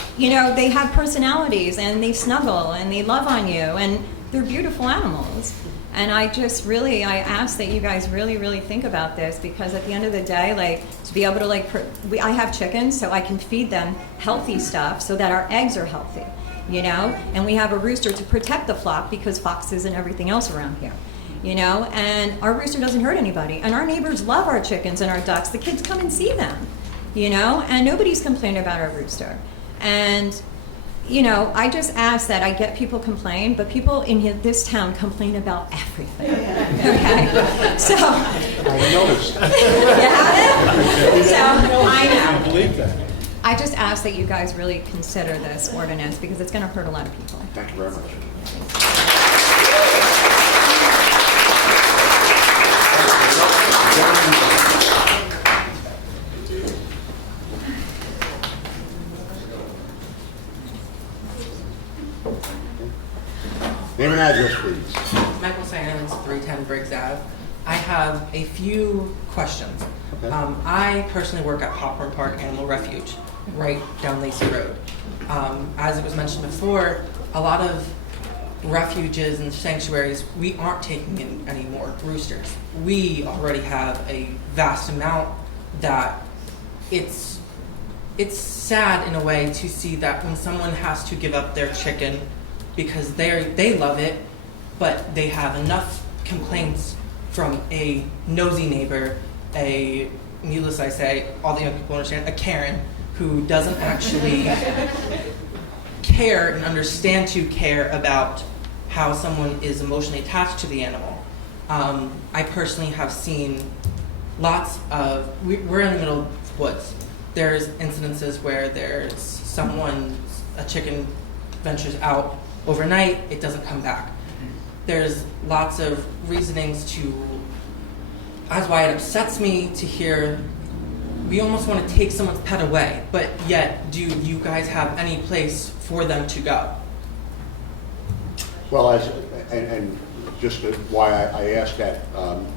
like, you know, they have personalities and they snuggle and they love on you and they're beautiful animals. And I just really, I ask that you guys really, really think about this, because at the end of the day, like, to be able to, like, I have chickens, so I can feed them healthy stuff so that our eggs are healthy, you know? And we have a rooster to protect the flock because foxes and everything else around here, you know? And our rooster doesn't hurt anybody. And our neighbors love our chickens and our ducks. The kids come and see them, you know? And nobody's complaining about our rooster. And you know, I just ask that I get people complain, but people in this town complain about everything. Okay? So. I noticed. You have it? So, I know. I believe that. I just ask that you guys really consider this ordinance because it's going to hurt a lot of people. Thank you very much. Name and address, please. Michael Sands, 310 Briggs Ave. I have a few questions. Okay. I personally work at Popcorn Park Animal Refuge, right down Lacey Road. As it was mentioned before, a lot of refuges and sanctuaries, we aren't taking in any more roosters. We already have a vast amount that it's sad in a way to see that when someone has to give up their chicken because they love it, but they have enough complaints from a nosy neighbor, needless I say, all the young people understand, a Karen, who doesn't actually care and understand to care about how someone is emotionally attached to the animal. I personally have seen lots of, we're in the middle of woods. There's incidences where there's a chicken ventures out overnight, it doesn't come back. There's lots of reasonings that's why it upsets me to hear we almost want to take someone's pet away, but yet do you guys have any place for them to go? Well, and just why I asked that,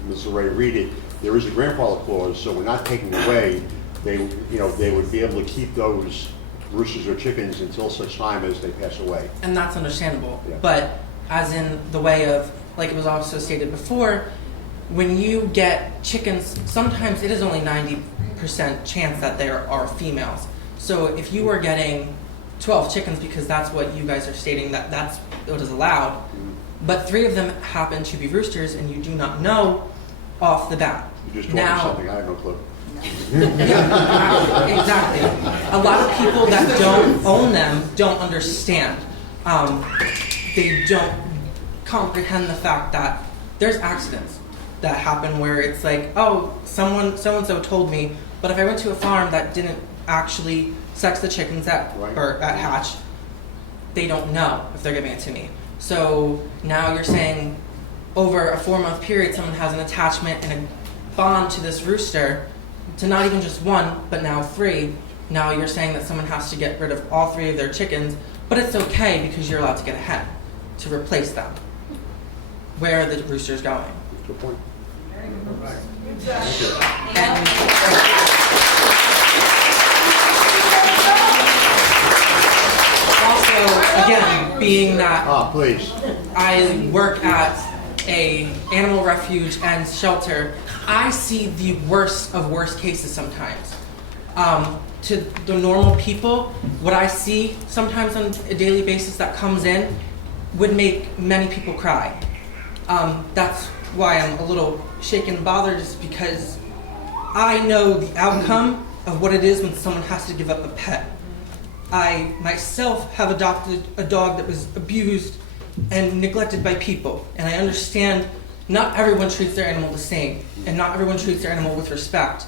Ms. LeRae, read it, there is a grandfather clause, so we're not taking away, they would be able to keep those roosters or chickens until such time as they pass away. And that's understandable, Yeah. but as in the way of, like it was also stated before, when you get chickens, sometimes it is only 90% chance that there are females. So if you are getting 12 chickens, because that's what you guys are stating, that's what is allowed, but 3 of them happen to be roosters and you do not know off the bat. You just told me something, I have no clue. Yeah, exactly. A lot of people that don't own them don't understand. They don't comprehend the fact that there's accidents that happen where it's like, oh, so-and-so told me, but if I went to a farm that didn't actually sex the chickens at hatch, they don't know if they're giving it to me. So now you're saying over a 4-month period, someone has an attachment and a bond to this rooster, to not even just 1, but now 3. Now you're saying that someone has to get rid of all 3 of their chickens, but it's okay because you're allowed to get a hen to replace them. Where are the roosters going? Good point. Also, again, being that please. I work at a animal refuge and shelter, I see the worst of worst cases sometimes. To the normal people, what I see sometimes on a daily basis that comes in would make many people cry. That's why I'm a little shaken and bothered, is because I know the outcome of what it is when someone has to give up a pet. I myself have adopted a dog that was abused and neglected by people, and I understand not everyone treats their animal the same, and not everyone treats their animal with respect.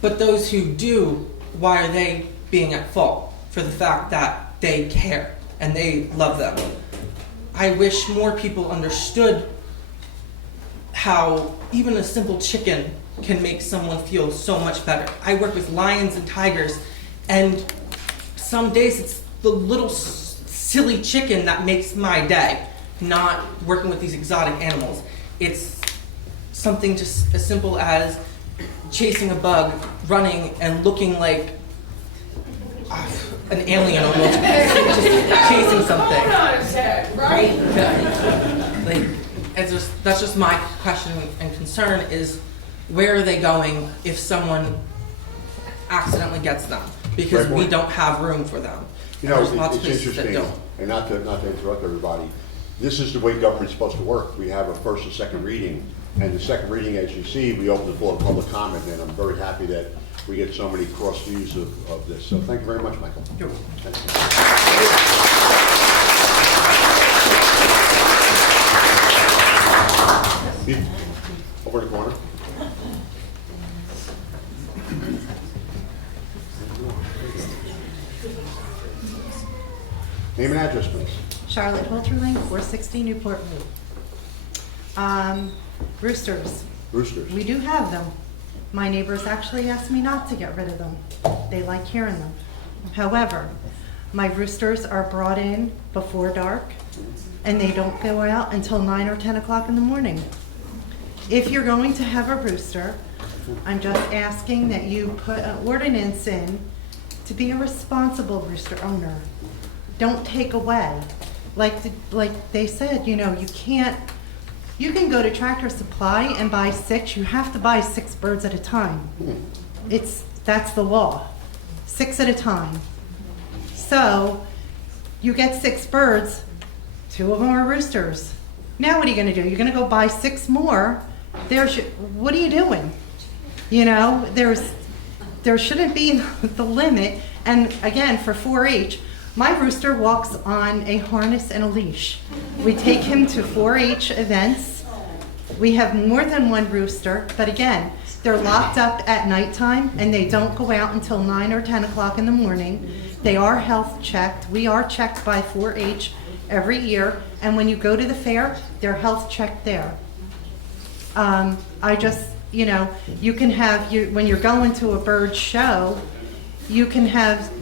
But those who do, why are they being at fault for the fact that they care and they love them? I wish more people understood how even a simple chicken can make someone feel so much better. I work with lions and tigers, and some days it's the little silly chicken that makes my day, not working with these exotic animals. It's something just as simple as chasing a bug, running, and looking like an alien almost, just chasing something. Right. Like, that's just my question and concern is, where are they going if someone accidentally gets them? Because we don't have room for them. You know, There's lots of it's places that interesting, don't. and not to interrupt everybody, this is the way government's supposed to work. We have a first and second reading, and the second reading, as you see, we open the floor to public comment, and I'm very happy that we get so many cross views of this. So thank you very much, Michael. You're welcome. Over the corner. Name and address, please. Charlotte Holterling, 460 Newport Road. Roosters. Roosters. We do have them. My neighbors actually asked me not to get rid of them. They like hearing them. However, my roosters are brought in before dark, and they don't go out until 9 or 10 o'clock in the morning. If you're going to have a rooster, I'm just asking that you put an ordinance in to be a responsible rooster owner. Don't take away. Like they said, you know, you can go to Tractor Supply and buy 6. You have to buy 6 birds at a time. That's the law. 6 at a time. So you get 6 birds, 2 of them are roosters. Now what are you going to do? You're going to go buy 6 more. What are you doing? You know, there shouldn't be the limit. And again, for 4-H, my rooster walks on a harness and a leash. We take him to 4-H events. We have more than one rooster, but again, they're locked up at nighttime and they don't go out until 9 or 10 o'clock in the morning. They are health checked. We are checked by 4-H every year, and when you go to the fair, they're health checked there. I just, you know, you can have, when you're going to a bird show, you can have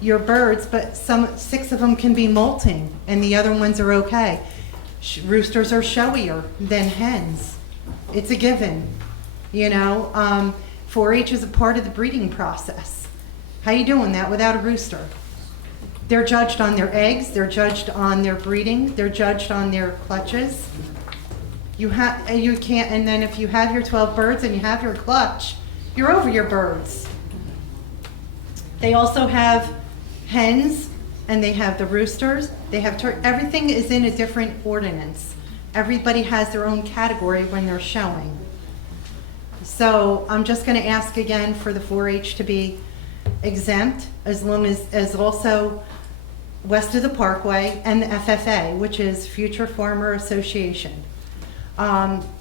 your birds, but 6 of them can be molting and the other ones are okay. Roosters are showier than hens. It's a given, you know. 4-H is a part of the breeding process. How you doing that without a rooster? They're judged on their eggs, they're judged on their breeding, they're judged on their clutches. You can't, and then if you have your 12 birds and you have your clutch, you're over your birds. They also have hens, and they have the roosters, they have everything is in a different ordinance. Everybody has their own category when they're showing. So I'm just going to ask again for the 4-H to be exempt, as long as also west of the Parkway and the FFA, which is Future Farmer Association,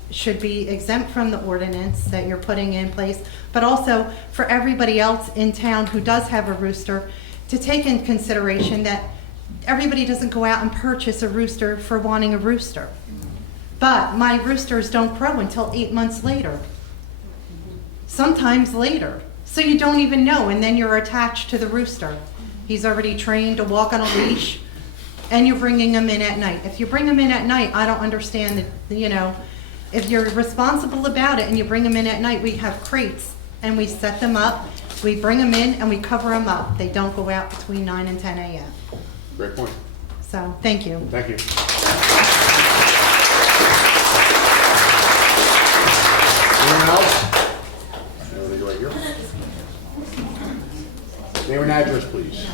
should be exempt from the ordinance that you're putting in place, but also for everybody else in town who does have a rooster, to take in consideration that everybody doesn't go out and purchase a rooster for wanting a rooster. But my roosters don't crow until 8 months later, sometimes later. So you don't even know, and then you're attached to the rooster. He's already trained to walk on a leash, and you're bringing him in at night. If you bring him in at night, I don't understand that, you know, if you're responsible about it and you bring them in at night, we have crates and we set them up, we bring them in and we cover them up. They don't go out between 9 and 10 a.m. Great point. So, thank you. Thank you. Anyone else? Anyone right here? Name and address, please.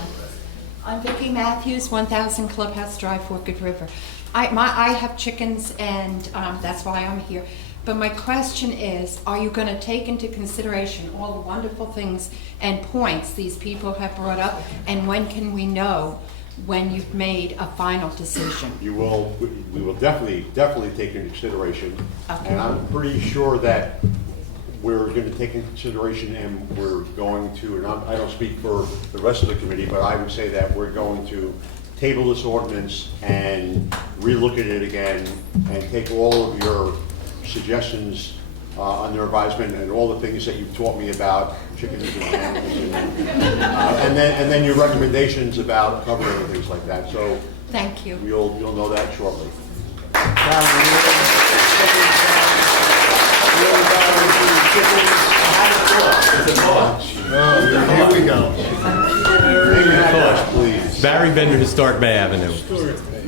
I'm Vicki Matthews, 1000 Clubhouse Drive, Forked River. I have chickens, and that's why I'm here. But my question is, are you going to take into consideration all the wonderful things and points these people have brought up? And when can we know when you've made a final decision? We will definitely take into consideration. Okay. And I'm pretty sure that we're going to take into consideration, and we're going to, and I don't speak for the rest of the committee, but I would say that we're going to table this ordinance and relook at it again and take all of your suggestions under advisement and all the things that you've taught me about chickens and hens and then your recommendations about covering and things like that. So thank you. You'll know that shortly. Here we go. Barry Bender, Historic Bay Avenue.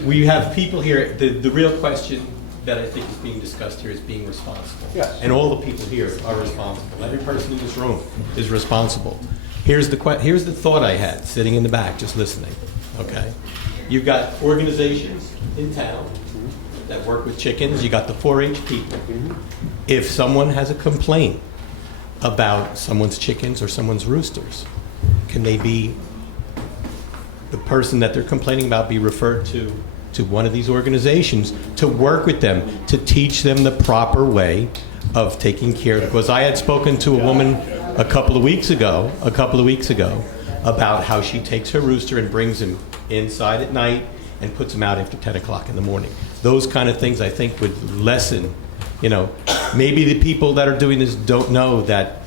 We have people here, the real question that I think is being discussed here is being responsible. Yes. And all the people here are responsible. Every person in this room is responsible. Here's the thought I had, sitting in the back, just listening, okay? You've got organizations in town that work with chickens. You got the 4-H people. If someone has a complaint about someone's chickens or someone's roosters, can they be, the person that they're complaining about, be referred to one of these organizations to work with them, to teach them the proper way of taking care of it? Because I had spoken to a woman a couple of weeks ago about how she takes her rooster and brings him inside at night and puts him out after 10 o'clock in the morning. Those kind of things I think would lessen, maybe the people that are doing this don't know that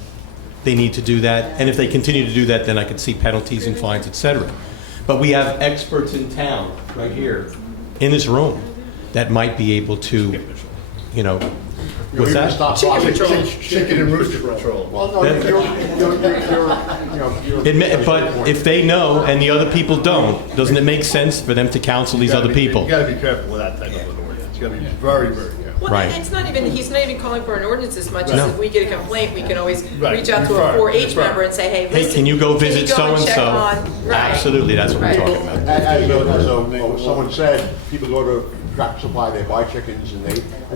they need to do that, and if they continue to do that, then I could see penalties and fines, etc. But we have experts in town right here in this room that might be able to, what's that? Chicken and rooster patrol. Well, no, But if they know and the other people don't, doesn't it make sense for them to counsel these other people? You got to be careful with that type of an ordinance. You got to be very, very careful. Well, Right. it's not even, he's not even calling for an ordinance as much No. as if we get a complaint, we can always Right. reach out to a Refer. 4-H Refer. member and say, hey, listen. Hey, can you go visit and check so-and-so? on- Right. Absolutely, that's what we're Right. talking about. As someone said, people go to Tractor Supply, they buy chickens, and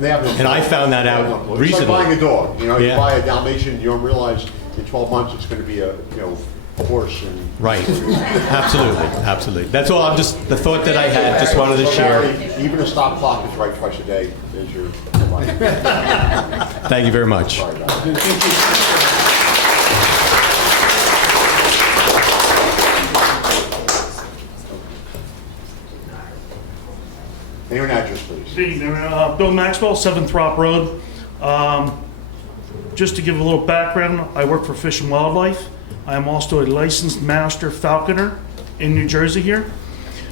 they have no. And I found that out recently. It's like buying a dog. You Yeah. buy a Dalmatian, you don't realize in 12 months it's going to be a horse. And Right. Absolutely. That's all. The thought that I had. Just wanted to share. Even a stop clock is right twice a day. Is your. Thank you very much. Sorry about that. Name and address, please. Good evening. Bill Maxwell, 7th Throp Road. Just to give a little background, I work for Fish and Wildlife. I am also a licensed master falconer in New Jersey here.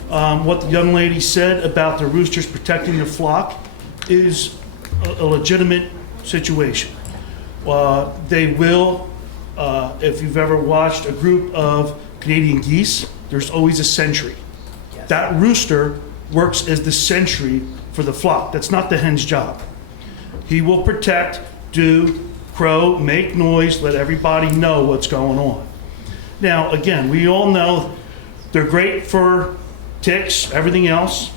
What the young lady said about the roosters protecting their flock is a legitimate situation. They will, if you've ever watched a group of Canadian geese, there's always a sentry. That rooster works as the sentry for the flock. That's not the hen's job. He will protect, crow, make noise, let everybody know what's going on. Now, again, we all know they're great for ticks, everything else.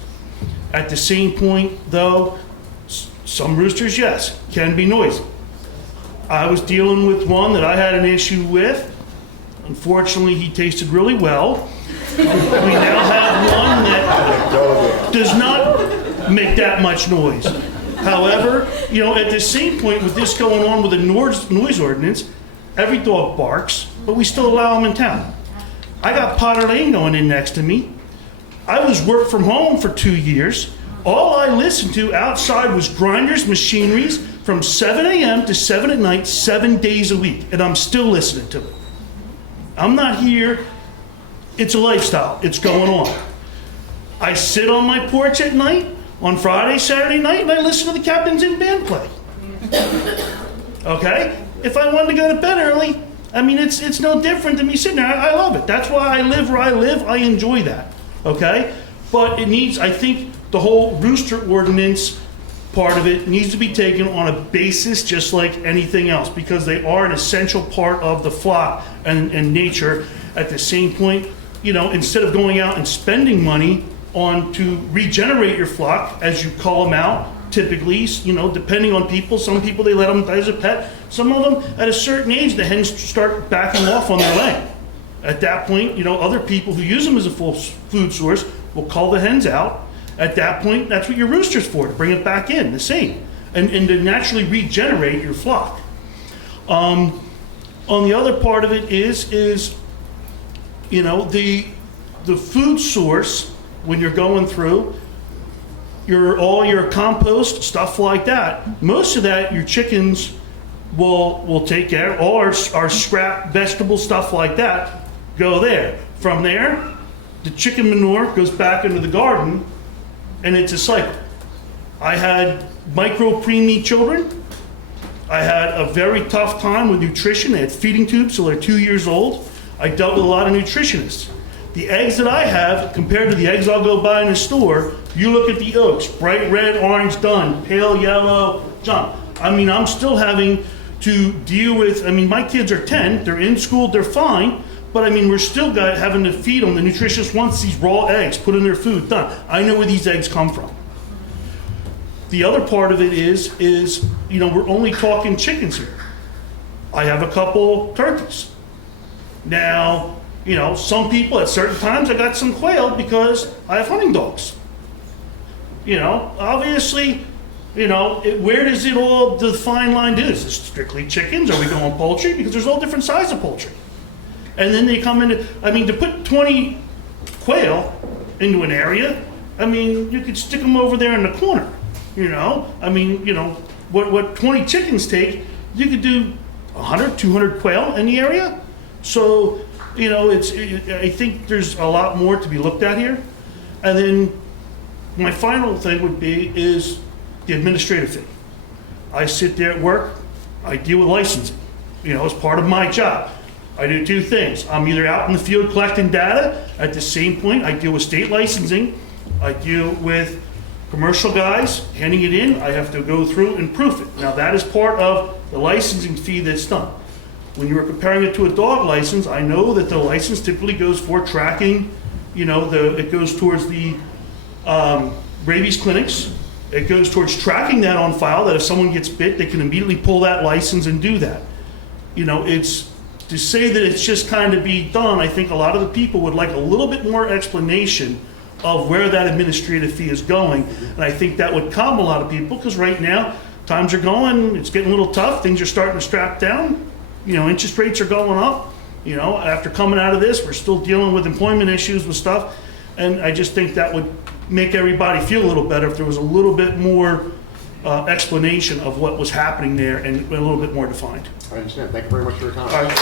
At the same point, though, some roosters, yes, can be noisy. I was dealing with one that I had an issue with. Unfortunately, he tasted really well. We now have one that does not make that much noise. However, at the same point with this going on with the noise ordinance, every dog barks, but we still allow them in town. I got Potter Lane going in next to me. I was work from home for 2 years. All I listened to outside was grinders, machineries from 7 a.m. to 7 at night, 7 days a week, and I'm still listening to it. I'm not here. It's a lifestyle. It's going on. I sit on my porch at night, on Friday, Saturday night, and I listen to the Captains in Band play. Okay? If I wanted to go to bed early, it's no different than me sitting there. I love it. That's why I live where I live. I enjoy that. Okay? But I think the whole rooster ordinance part of it needs to be taken on a basis just like anything else, because they are an essential part of the flock and nature. At the same point, instead of going out and spending money to regenerate your flock, as you call them out, typically, you know, depending on people, some people, they let them die as a pet. Some of them, at a certain age, the hens start backing off on their laying. At that point, you know, other people who use them as a full food source will call the hens out. At that point, that's what your rooster's for, to bring it back in, the same, and to naturally regenerate your flock. On the other part of it is, you know, the food source, when you're going through, all your compost, stuff like that, most of that your chickens will take care, or our scrap vegetable stuff like that go there. From there, the chicken manure goes back into the garden, and it's a cycle. I had micro preemie children. I had a very tough time with nutrition. They had feeding tubes till they're 2 years old. I dealt with a lot of nutritionists. The eggs that I have, compared to the eggs I'll go buy in the store, you look at the yolks, bright red, orange, done, pale yellow, jump. I mean, I'm still having to deal with, I mean, my kids are 10, they're in school, they're fine, but I mean, we're still having to feed them. The nutritionist wants these raw eggs put in their food, done. I know where these eggs come from. The other part of it is, you know, we're only talking chickens here. I have a couple turkeys. Now, you know, some people at certain times, I got some quail because I have hunting dogs. You know, obviously, you know, where does it all, the fine line do? Is it strictly chickens? Are we going poultry? Because there's all different sizes of poultry. And then they come into, I mean, to put 20 quail into an area, I mean, you could stick them over there in the corner, you know? I mean, you know, what 20 chickens take, you could do 100, 200 quail in the area. So, you know, I think there's a lot more to be looked at here. And then my final thing would be is the administrative fee. I sit there at work, I deal with licensing, you know, as part of my job. I do two things. I'm either out in the field collecting data. At the same point, I deal with state licensing. I deal with commercial guys handing it in. I have to go through and proof it. Now, that is part of the licensing fee that's done. When you are comparing it to a dog license, I know that the license typically goes for tracking, you know, it goes towards the rabies clinics. It goes towards tracking that on file, that if someone gets bit, they can immediately pull that license and do that. You know, it's to say that it's just kind of be done. I think a lot of the people would like a little bit more explanation of where that administrative fee is going. And I think that would calm a lot of people, because right now, times are going, it's getting a little tough, things are starting to strap down. You know, interest rates are going up. You know, after coming out of this, we're still dealing with employment issues with stuff. And I just think that would make everybody feel a little better if there was a little bit more explanation of what was happening there and a little bit more defined. I understand. Thank you very much for your comment. All right.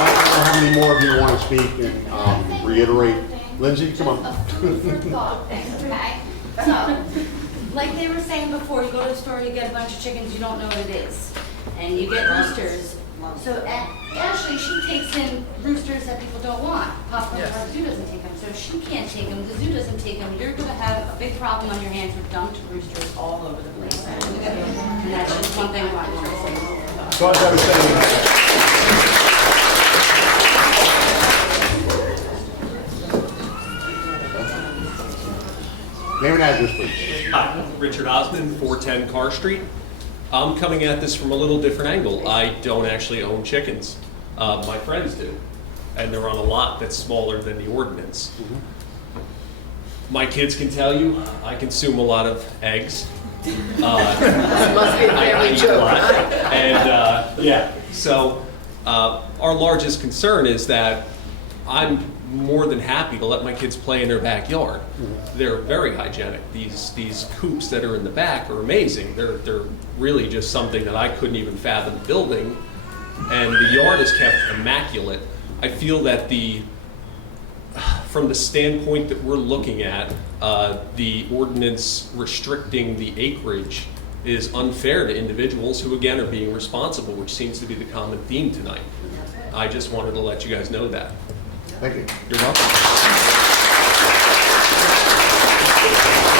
I don't know how many more of you want to speak and reiterate. Lindsay, come on. Food for thought, okay? So, like they were saying before, you go to the store, you get a bunch of chickens, you don't know what it is. And you get roosters. So Ashley, she takes in roosters that people don't want. Papa, the zoo doesn't take them, so she can't take them, the zoo doesn't take them. You're gonna have a big problem on your hands with dumped roosters all over the place. And that's just one thing I want to say. So as I was saying, name and address, please. Hi, Richard Osmond, 410 Carr Street. I'm coming at this from a little different angle. I don't actually own chickens. My friends do, and they're on a lot that's smaller than the ordinance. My kids can tell you I consume a lot of eggs. Must be a family joke. And yeah, so our largest concern is that I'm more than happy to let my kids play in their backyard. They're very hygienic. These coops that are in the back are amazing. They're really just something that I couldn't even fathom building, and the yard is kept immaculate. I feel that from the standpoint that we're looking at, the ordinance restricting the acreage is unfair to individuals who, again, are being responsible, which seems to be the common theme tonight. I just wanted to let you guys know that. Thank you. You're welcome.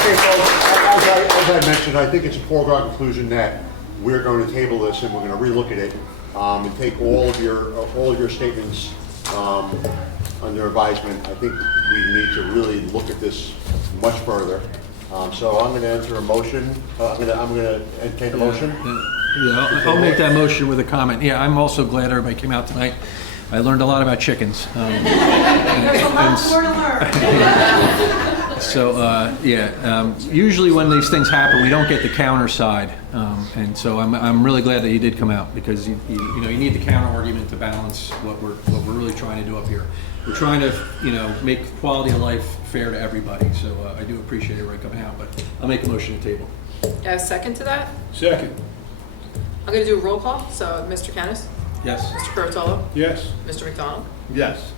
Okay, folks, as I mentioned, I think it's a foregone conclusion that we're going to table this and we're going to relook at it and take all of your statements under advisement, I think we need to really look at this much further. So I'm going to enter a motion. I'm going to entertain a motion. Yeah, I'll make that motion with a comment. Yeah, I'm also glad everybody came out tonight. I learned a lot about chickens. There's a lot more to learn. So, usually when these things happen, we don't get the counter side. And so I'm really glad that you did come out, because you need the counter argument to balance what we're really trying to do up here. We're trying to, make quality of life fair to everybody. So I do appreciate everybody coming out, but I'll make a motion to table. A second to that? Second. I'm going to do a roll call. So, Mr. Kennis? Yes. Mr. Curatolo? Yes. Mr. McDonald? Yes.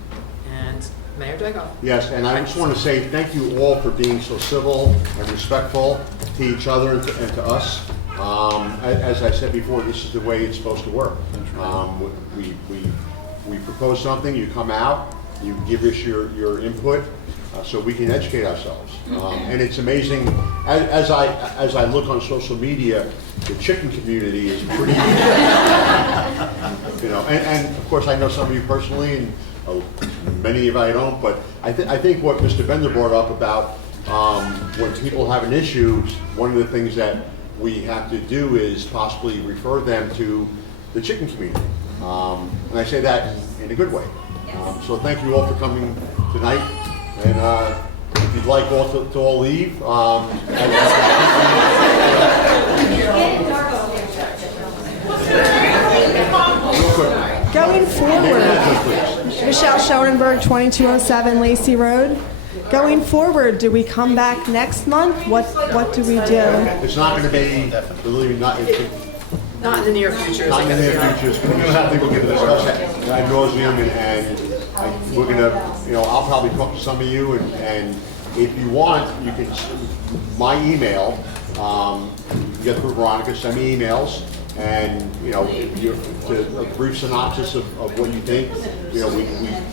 And Mayor Dykoff? Yes, and I just want to say thank you all for being so civil and respectful to each other and to us. As I said before, this is the way it's supposed to work. We propose something, you come out, you give us your input, so we can educate ourselves. And it's amazing, as I look on social media, the chicken community is pretty, and of course I know some of you personally, and many of you I don't, but I think what Mr. Bender brought up about when people have an issue, one of the things that we have to do is possibly refer them to the chicken community. And I say that in a good way. So thank you all for coming tonight. And if you'd like all to all leave, Going forward, Michelle Schoenberg, 2207 Lacey Road. Going forward, do we come back next month? What do we do? it's not going to be, believe me, Not in the near future. not in the near future. It's going to be something we're going to discuss ad nauseum, and we're going to, I'll probably talk to some of you, and if you want, you can, my email, you can get through Veronica, send me emails, and, a brief synopsis of what you think.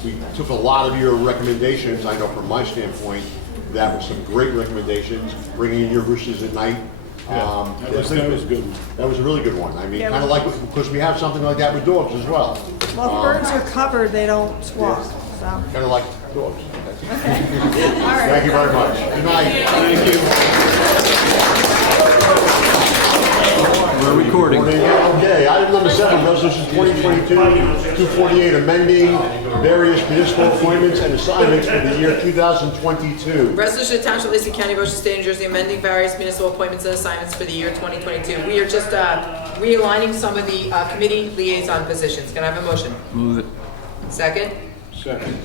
We took a lot of your recommendations. I know from my standpoint, that was some great recommendations, bringing in your roosters at night. That was a good one. That was a really good one. I mean, Yeah. kind of like, because we have something like that with dogs as well. Well, if birds are covered, they don't squawk, so. Kind of like dogs. All right. Thank you very much. Good night. Thank you. We're recording. Okay, item number 7, resolution 2022-248, amending various municipal appointments and assignments for the year 2022. Resolution to Township of Lacey County, Ocean State, New Jersey, amending various municipal appointments and assignments for the year 2022. We are just realigning some of the committee liaison positions. Can I have a motion? Move it. Second? Second.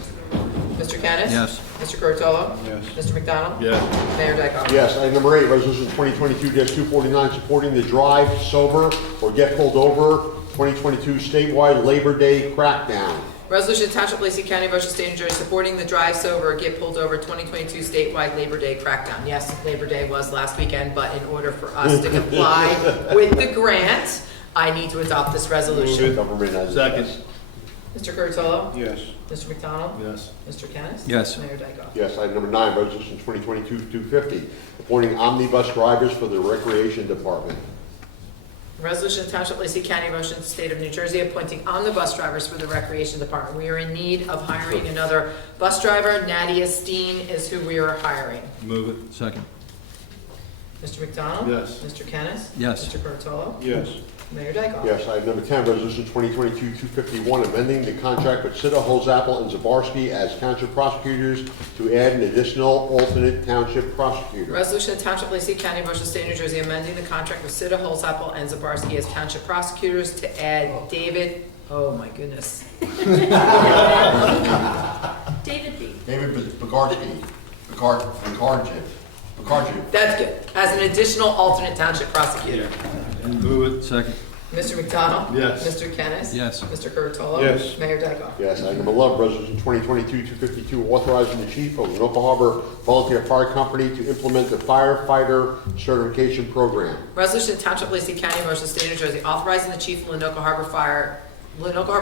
Mr. Kennis? Yes. Mr. Curatolo? Yes. Mr. McDonald? Yes. Mayor Dykoff? Yes, item number 8, resolution 2022-249, supporting the Drive Sober or Get Pulled Over 2022 statewide Labor Day crackdown. Resolution to Township of Lacey County, Ocean State, New Jersey, supporting the Drive Sober, Get Pulled Over 2022 statewide Labor Day crackdown. Yes, Labor Day was last weekend, but in order for us to comply with the grant, I need to adopt this resolution. Second. Mr. Curatolo? Yes. Mr. McDonald? Yes. Mr. Kennis? Yes. Mayor Dykoff? Yes, item number 9, resolution 2022-250, appointing omnibus drivers for the Recreation Department. Resolution to Township of Lacey County, Ocean State of New Jersey, appointing omnibus drivers for the Recreation Department. We are in need of hiring another bus driver. Nadia Steen is who we are hiring. Move it. Second. Mr. McDonald? Yes. Mr. Kennis? Yes. Mr. Curatolo? Yes. Mayor Dykoff? Yes, item number 10, resolution 2022-251, amending the contract with Sitta, Holzapfel, and Zabarski as township prosecutors to add an additional alternate township prosecutor. Resolution of Township of Lacey County, Ocean State, New Jersey, amending the contract with Sitta, Holzapfel, and Zabarski as township prosecutors to add David, oh my goodness. David B. David Bagarski. Bagarjiv. That's good. As an additional alternate township prosecutor. Move it. Second. Mr. McDonald? Yes. Mr. Kennis? Yes. Mr. Curatolo? Yes. Mayor Dykoff? Yes, item number 11, resolution 2022-252, authorizing the chief of Lenoka Harbor Volunteer Fire Company to implement the firefighter certification program. Resolution to Township of Lacey County, Ocean State, New Jersey, authorizing the chief of Lenoka Harbor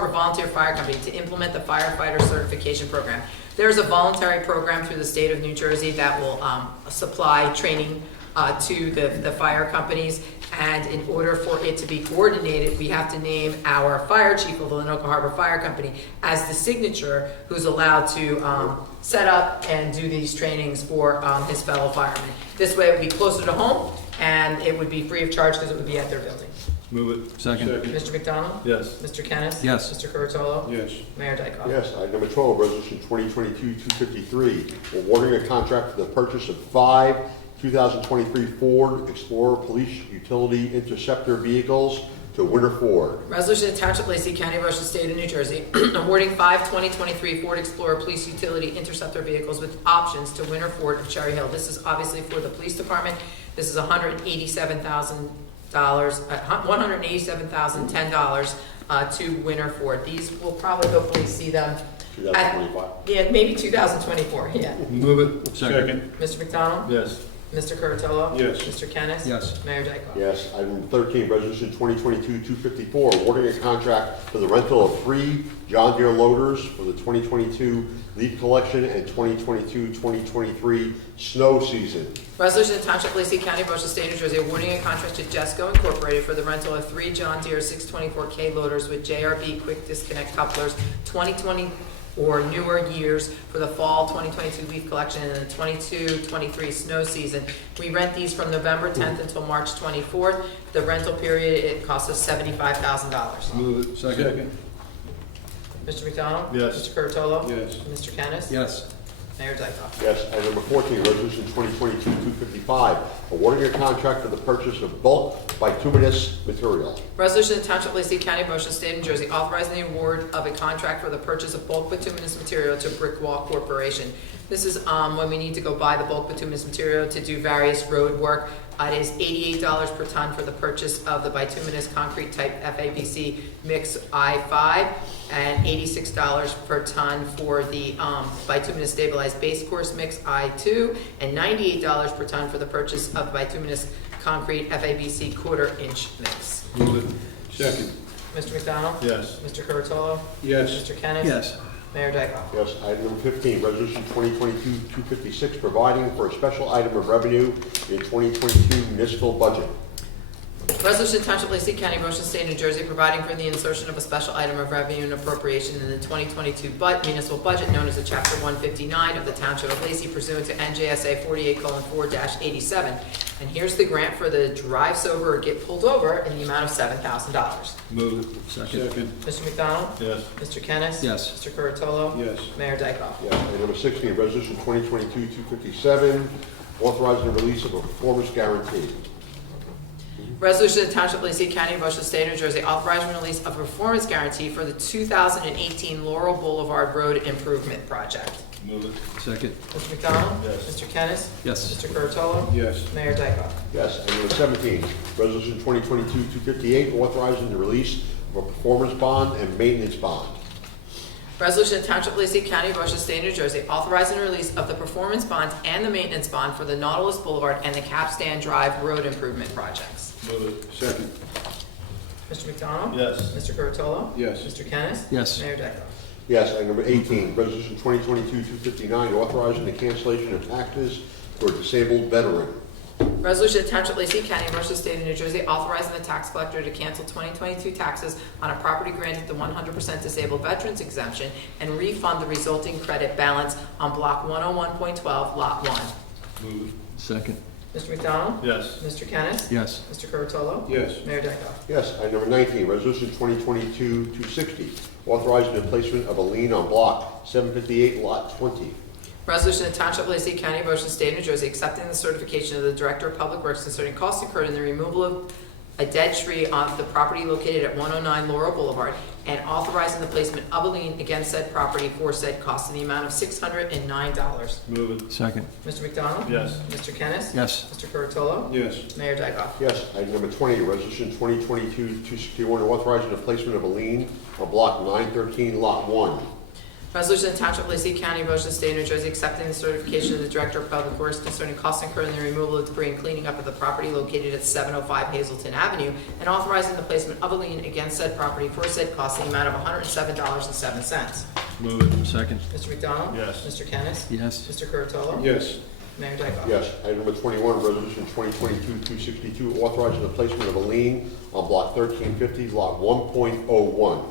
Volunteer Fire Company to implement the firefighter certification program. There is a voluntary program through the state of New Jersey that will supply training to the fire companies. And in order for it to be coordinated, we have to name our fire chief of the Lenoka Harbor Fire Company as the signature who's allowed to set up and do these trainings for his fellow firemen. This way it would be closer to home and it would be free of charge because it would be at their building. Move it. Second. Mr. McDonald? Yes. Mr. Kennis? Yes. Mr. Curatolo? Yes. Mayor Dyckoff? Yes, item number 12, resolution 2022-253, awarding a contract for the purchase of 5 2023 Ford Explorer Police Utility Interceptor vehicles to Winter Ford. Resolution to Township of Lacey County, Ocean State of New Jersey, awarding 5 2023 Ford Explorer Police Utility Interceptor vehicles with options to Winter Ford of Cherry Hill. This is obviously for the police department. This is $187,010 to Winter Ford. These will probably hopefully see them at, 2025. maybe 2024. Yeah. Move it. Second. Mr. McDonald? Yes. Mr. Curatolo? Yes. Mr. Kennis? Yes. Mayor Dyckoff? Yes, item 13, resolution 2022-254, awarding a contract for the rental of 3 John Deere loaders for the 2022 leaf collection and 2022-2023 snow season. Resolution to Township of Lacey County, Ocean State, New Jersey, awarding a contract to Jesco Incorporated for the rental of 3 John Deere 624K loaders with JRB quick disconnect couplers, 2020 or newer years for the fall 2022 leaf collection and the 22-23 snow season. We rent these from November 10th until March 24th. The rental period, it costs us $75,000. Move it. Second. Mr. McDonald? Yes. Mr. Curatolo? Yes. Mr. Kennis? Yes. Mayor Dyckoff? Yes, item number 14, resolution 2022-255, awarding a contract for the purchase of bulk bituminous material. Resolution to Township of Lacey County, Ocean State, New Jersey, authorizing the award of a contract for the purchase of bulk bituminous material to Brick Wall Corporation. This is when we need to go buy the bulk bituminous material to do various road work. It is $88 per ton for the purchase of the bituminous concrete type FABC mix I-5 and $86 per ton for the bituminous stabilized base course mix I-2 and $98 per ton for the purchase of bituminous concrete FABC quarter-inch mix. Move it. Second. Mr. McDonald? Yes. Mr. Curatolo? Yes. Mr. Kennis? Yes. Mayor Dyckoff? Yes, item number 15, resolution 2022-256, providing for a special item of revenue in 2022 municipal budget. Resolution to Township of Lacey County, Ocean State, New Jersey, providing for the insertion of a special item of revenue and appropriation in the 2022 municipal budget known as the Chapter 159 of the Township of Lacey pursuant to NJSA 48:4-87. And here's the grant for the drive sober or get pulled over in the amount of $7,000. Move it. Second. Mr. McDonald? Yes. Mr. Kennis? Yes. Mr. Curatolo? Yes. Mayor Dyckoff? Yes, item number 16, resolution 2022-257, authorizing the release of a performance guarantee. Resolution to Township of Lacey County, Ocean State, New Jersey, authorizing release of a performance guarantee for the 2018 Laurel Boulevard Road Improvement Project. Move it. Second. Mr. McDonald? Yes. Mr. Kennis? Yes. Mr. Curatolo? Yes. Mayor Dyckoff? Yes, item number 17, resolution 2022-258, authorizing the release of a performance bond and maintenance bond. Resolution to Township of Lacey County, Ocean State, New Jersey, authorizing the release of the performance bonds and the maintenance bond for the Nautilus Boulevard and the Capstan Drive road improvement projects. Move it. Second. Mr. McDonald? Yes. Mr. Curatolo? Yes. Mr. Kennis? Yes. Mayor Dyckoff? Yes, item number 18, resolution 2022-259, authorizing the cancellation of taxes for a disabled veteran. Resolution to Township of Lacey County, Ocean State of New Jersey, authorizing the tax collector to cancel 2022 taxes on a property granted the 100% disabled veterans exemption and refund the resulting credit balance on block 101.12, lot 1. Move it. Second. Mr. McDonald? Yes. Mr. Kennis? Yes. Mr. Curatolo? Yes. Mayor Dyckoff? Yes, item number 19, resolution 2022-260, authorizing the placement of a lien on block 758, lot 20. Resolution to Township of Lacey County, Ocean State, New Jersey, accepting the certification of the Director of Public Works concerning costs incurred in the removal of a dead tree off the property located at 109 Laurel Boulevard and authorizing the placement of a lien against said property for said costs in the amount of $609. Move it. Second. Mr. McDonald? Yes. Mr. Kennis? Yes. Mr. Curatolo? Yes. Mayor Dyckoff? Yes, item number 20, resolution 2022-261, authorizing the placement of a lien on block 913, lot 1. Resolution to Township of Lacey County, Ocean State, New Jersey, accepting the certification of the Director of Public Works concerning costs incurred in the removal of debris and cleaning up of the property located at 705 Hazelton Avenue, and authorizing the placement of a lien against said property for said costs in the amount of $107.07. Move it. Second. Mr. McDonald? Yes. Mr. Kennis? Yes. Mr. Curatolo? Yes. Mayor Dyckoff? Yes. Item number 21, resolution 2022-262, authorizing the placement of a lien on block 1350, lot 1.01.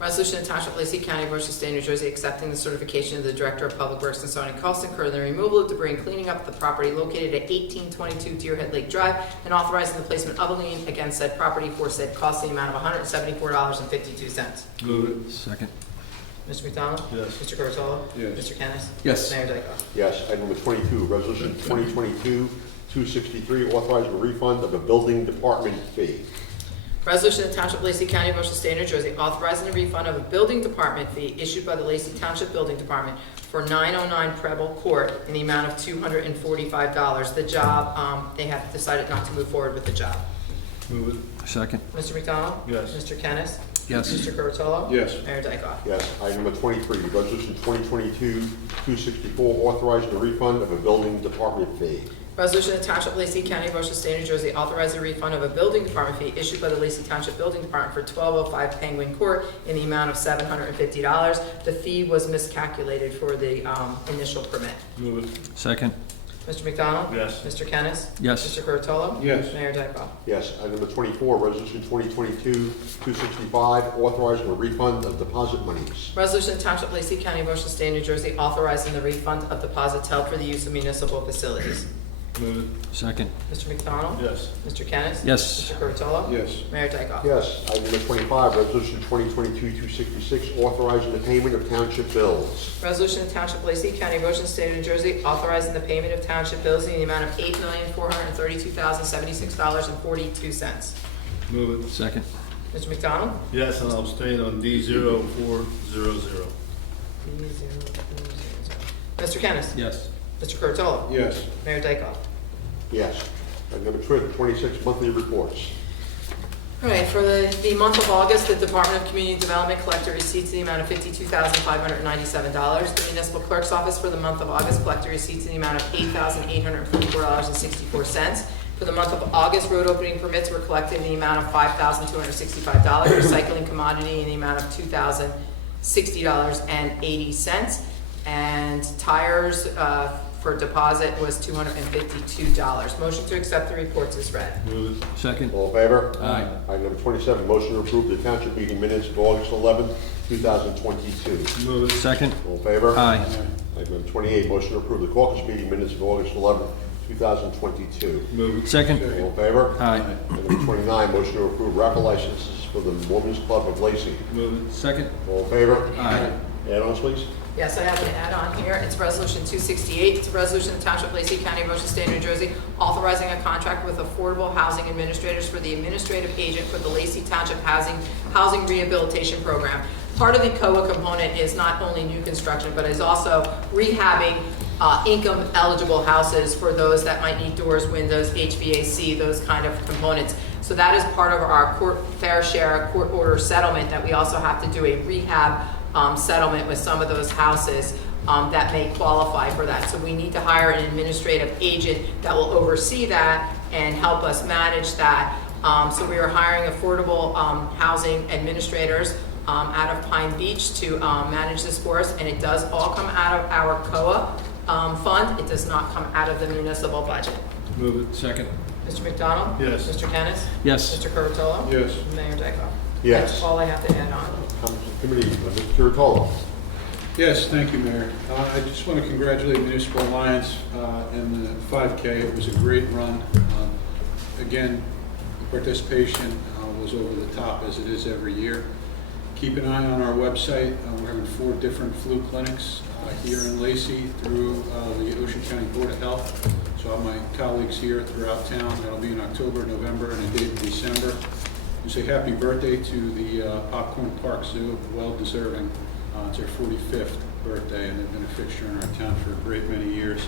Resolution to Township of Lacey County, Ocean State, New Jersey, accepting the certification of the Director of Public Works concerning costs incurred in the removal of debris and cleaning up the property located at 1822 Deerhead Lake Drive, and authorizing the placement of a lien against said property for said cost in the amount of $174.52. Move it. Second. Mr. McDonald? Yes. Mr. Curatolo? Yes. Mr. Kennis? Yes. Mayor Dyckoff? Yes. Item number 22, resolution 2022-263, authorizing a refund of a building department fee. Resolution of Township of Lacey County, Ocean State, New Jersey, authorizing the refund of a building department fee issued by the Lacey Township Building Department for 909 Preble Court in the amount of $245. The job, they have decided not to move forward with the job. Move it. Second. Mr. McDonald? Yes. Mr. Kennis? Yes. Mr. Curatolo? Yes. Mayor Dyckoff? Yes. Item number 23, resolution 2022-264, authorizing the refund of a building department fee. Resolution of Township of Lacey County, Ocean State, New Jersey, authorizing a refund of a building department fee issued by the Lacey Township Building Department for 1205 Penguin Court in the amount of $750. The fee was miscalculated for the initial permit. Move it. Second. Mr. McDonald? Yes. Mr. Kennis? Yes. Mr. Curatolo? Yes. Mayor Dyckoff? Yes. Item number 24, resolution 2022-265, authorizing a refund of deposit monies. Resolution of Township of Lacey County, Ocean State, New Jersey, authorizing the refund of deposits held for the use of municipal facilities. Move it. Second. Mr. McDonald? Yes. Mr. Kennis? Yes. Mr. Curatolo? Yes. Mayor Dyckoff? Yes. Item number 25, resolution 2022-266, authorizing the payment of township bills. Resolution of Township of Lacey County, Ocean State, New Jersey, authorizing the payment of township bills in the amount of $8,432,076.42. Move it. Second. Mr. McDonald? Yes, and I'll abstain on D0400. Mr. Kennis? Yes. Mr. Curatolo? Yes. Mayor Dyckoff? Yes. Item number 26, monthly reports. All right, for the month of August, the Department of Community Development collected receipts in the amount of $52,597. The municipal clerk's office for the month of August collected receipts in the amount of $8,844.64. For the month of August, road opening permits were collected in the amount of $5,265. Recycling commodity in the amount of $2,060.80. And tires for deposit was $252. Motion to accept the reports is read. Move it. Second. All in favor? Aye. Item number 27, motion to approve the township meeting minutes of August 11th, 2022. Move it. Second. All in favor? Aye. Item number 28, motion to approve the caucus meeting minutes of August 11th, 2022. Move it. Second. All in favor? Aye. Item number 29, motion to approve raffle licenses for the Women's Club of Lacey. Move it. Second. All in favor? Aye. Add-ons, please. Yes, I have an add-on here. It's Resolution 268. It's a resolution of Township of Lacey County, Ocean State, New Jersey, authorizing a contract with Affordable Housing Administrators for the administrative agent for the Lacey Township Housing Rehabilitation Program. Part of the COA component is not only new construction, but is also rehabbing income-eligible houses for those that might need doors, windows, HVAC, those kind of components. So that is part of our fair share court order settlement, that we also have to do a rehab settlement with some of those houses that may qualify for that. So we need to hire an administrative agent that will oversee that and help us manage that. So we are hiring affordable housing administrators out of Pine Beach to manage this for us, and it does all come out of our COA fund. It does not come out of the municipal budget. Move it. Second. Mr. McDonald? Yes. Mr. Kennis? Yes. Mr. Curatolo? Yes. Mayor Dyckoff? Yes. That's all I have to add on. Comments from committee, Mr. Curatolo. Yes, thank you, Mayor. I just want to congratulate Municipal Alliance and the 5K. It was a great run. Again, the participation was over the top, as it is every year. Keep an eye on our website. We're having 4 different flu clinics here in Lacey through the Ocean County Board of Health. So I have my colleagues here throughout town. That'll be in October, November, and a date in December. We say happy birthday to the Popcorn Park Zoo, well deserving. It's their 45th birthday, and they've been a fixture in our town for a great many years.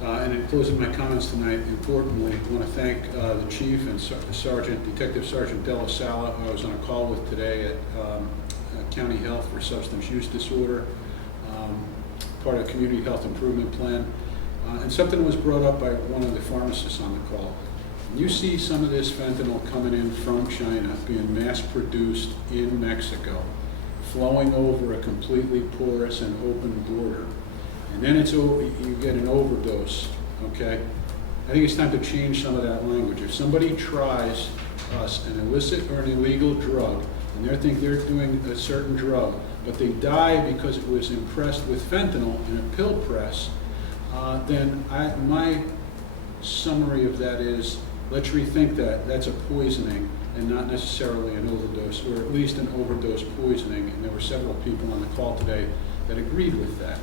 And in closing my comments tonight, importantly, I want to thank the Chief and Detective Sergeant Della Sala, who I was on a call with today at County Health for substance use disorder, part of the Community Health Improvement Plan. And something was brought up by one of the pharmacists on the call. You see some of this fentanyl coming in from China, being mass-produced in Mexico, flowing over a completely porous and open border. and then you get an overdose, okay? I think it's time to change some of that language. If somebody tries us an illicit or an illegal drug, and they think they're doing a certain drug, but they die because it was impressed with fentanyl in a pill press, then my summary of that is, let's rethink that. That's a poisoning and not necessarily an overdose, or at least an overdose poisoning. And there were several people on the call today that agreed with that.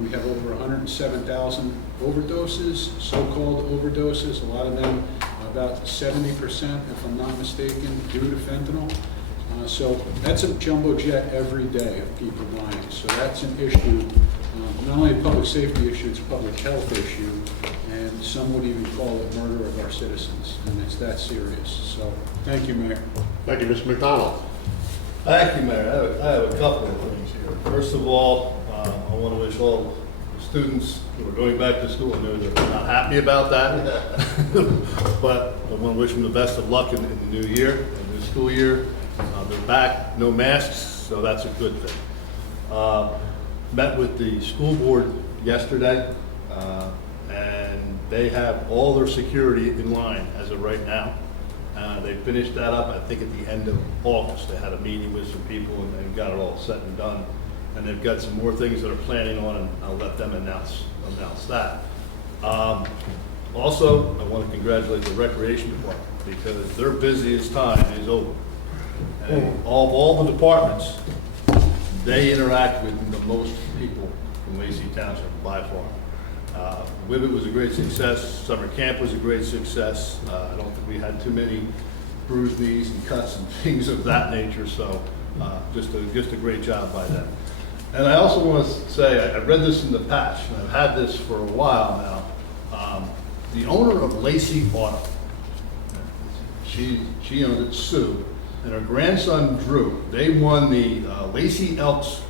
We have over 107,000 overdoses, so-called overdoses, a lot of them, about 70%, if I'm not mistaken, due to fentanyl. So that's a jumbo jet every day of people dying. So that's an issue, not only a public safety issue, it's a public health issue, and some would even call it murder of our citizens, and it's that serious. So thank you, Mayor. Thank you, Mr. McDonald. Thank you, Mayor. I have a couple of things here. First of all, I want to wish all the students who are going back to school, I know they're not happy about that, but I want to wish them the best of luck in the new year, in the new school year. They're back, no masks, so that's a good thing. Met with the school board yesterday, and they have all their security in line as of right now. They finished that up, I think, at the end of August. They had a meeting with some people and got it all set and done. And they've got some more things they're planning on, and I'll let them announce that. Also, I want to congratulate the Recreation Department, because their busiest time is over. And of all the departments, they interact with the most people in Lacey Township by far. Wibbit was a great success. Summer camp was a great success. I don't think we had too many bruised knees and cuts and things of that nature. So just a great job by them. And I also want to say, I read this in the patch, and I've had this for a while now. The owner of Lacey Auto, she owned it, Sue, and her grandson Drew, they won the Lacey Elks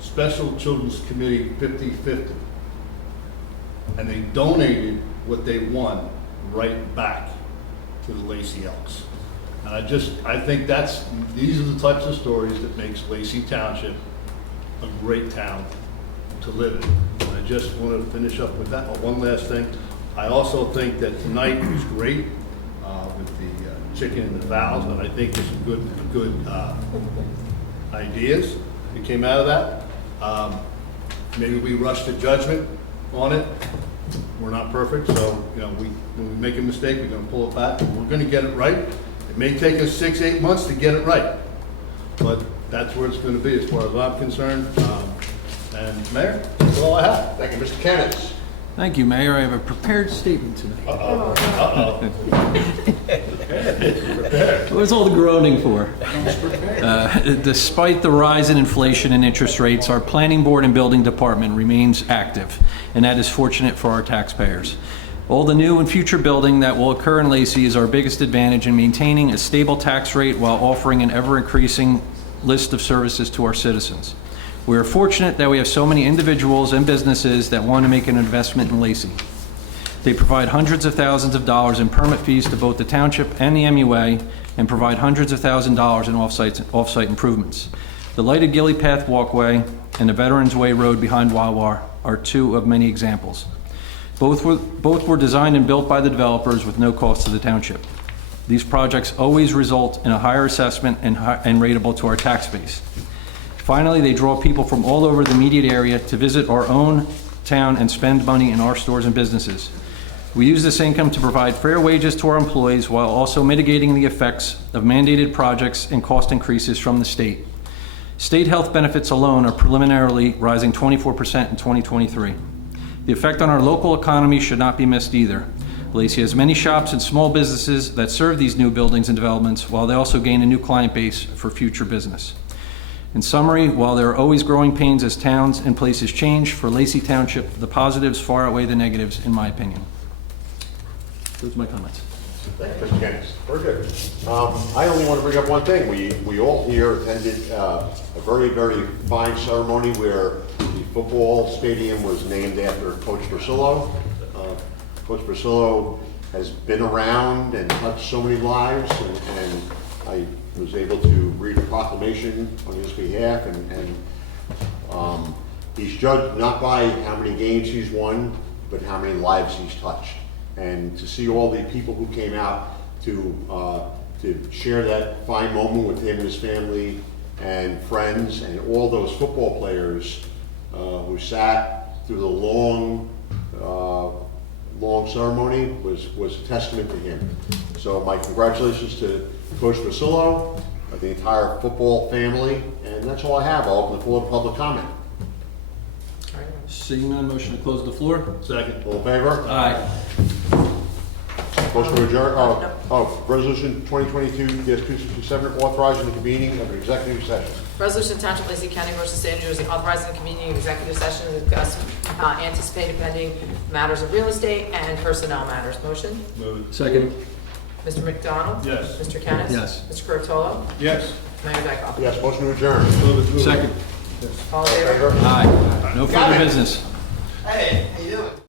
Special Children's Committee 50-50. And they donated what they won right back to the Lacey Elks. And I think these are the types of stories that makes Lacey Township a great town to live in. And I just want to finish up with that. One last thing. I also think that tonight was great with the chicken and the fowls, and I think there's some good ideas that came out of that. Maybe we rushed to judgment on it. We're not perfect, so when we make a mistake, we're going to pull it back. We're going to get it right. It may take us 6-8 months to get it right, but that's where it's going to be as far as I'm concerned. And Mayor, that's all I have. Thank you, Mr. Kennis. Thank you, Mayor. I have a prepared statement tonight. What's all the groaning for? Despite the rise in inflation and interest rates, our planning board and building department remains active, and that is fortunate for our taxpayers. All the new and future building that will occur in Lacey is our biggest advantage in maintaining a stable tax rate while offering an ever-increasing list of services to our citizens. We are fortunate that we have so many individuals and businesses that want to make an investment in Lacey. They provide hundreds of thousands of dollars in permit fees to both the township and the MUA, and provide hundreds of thousands of dollars in off-site improvements. The lighted Gilly Path walkway and the Veterans Way Road behind Wawa are two of many examples. Both were designed and built by the developers with no cost to the township. These projects always result in a higher assessment and rateable to our tax base. Finally, they draw people from all over the immediate area to visit our own town and spend money in our stores and businesses. We use this income to provide fair wages to our employees while also mitigating the effects of mandated projects and cost increases from the state. State health benefits alone are preliminarily rising 24% in 2023. The effect on our local economy should not be missed either. Lacey has many shops and small businesses that serve these new buildings and developments, while they also gain a new client base for future business. In summary, while there are always growing pains as towns and places change, for Lacey Township, the positives far outweigh the negatives, in my opinion. Those are my comments. Thank you, Mr. Kennis. Very good. I only want to bring up one thing. We all here attended a very, very fine ceremony where the football stadium was named after Coach Bersillo. Coach Bersillo has been around and touched so many lives, and I was able to read a proclamation on his behalf, and He's judged not by how many games he's won, but how many lives he's touched. And to see all the people who came out to share that fine moment with him and his family and friends, and all those football players who sat through the long ceremony was a testament to him. So my congratulations to Coach Vasillo, the entire football family, and that's all I have. I'll open the floor to public comment. Seeing none, motion to close the floor? Second. All in favor? Aye. Motion to adjourn, resolution 2022-267, authorizing the convening of an executive session. Resolution to Township of Lacey County, Ocean State, New Jersey, authorizing the convening of executive session to discuss anticipated pending matters of real estate and personnel matters. Motion? Move it. Second. Mr. McDonald? Yes. Mr. Kennis? Yes. Mr. Curatolo? Yes. Mayor Dyckoff? Yes, motion to adjourn. Move it. Second. All in favor? Aye. No further business. Hey.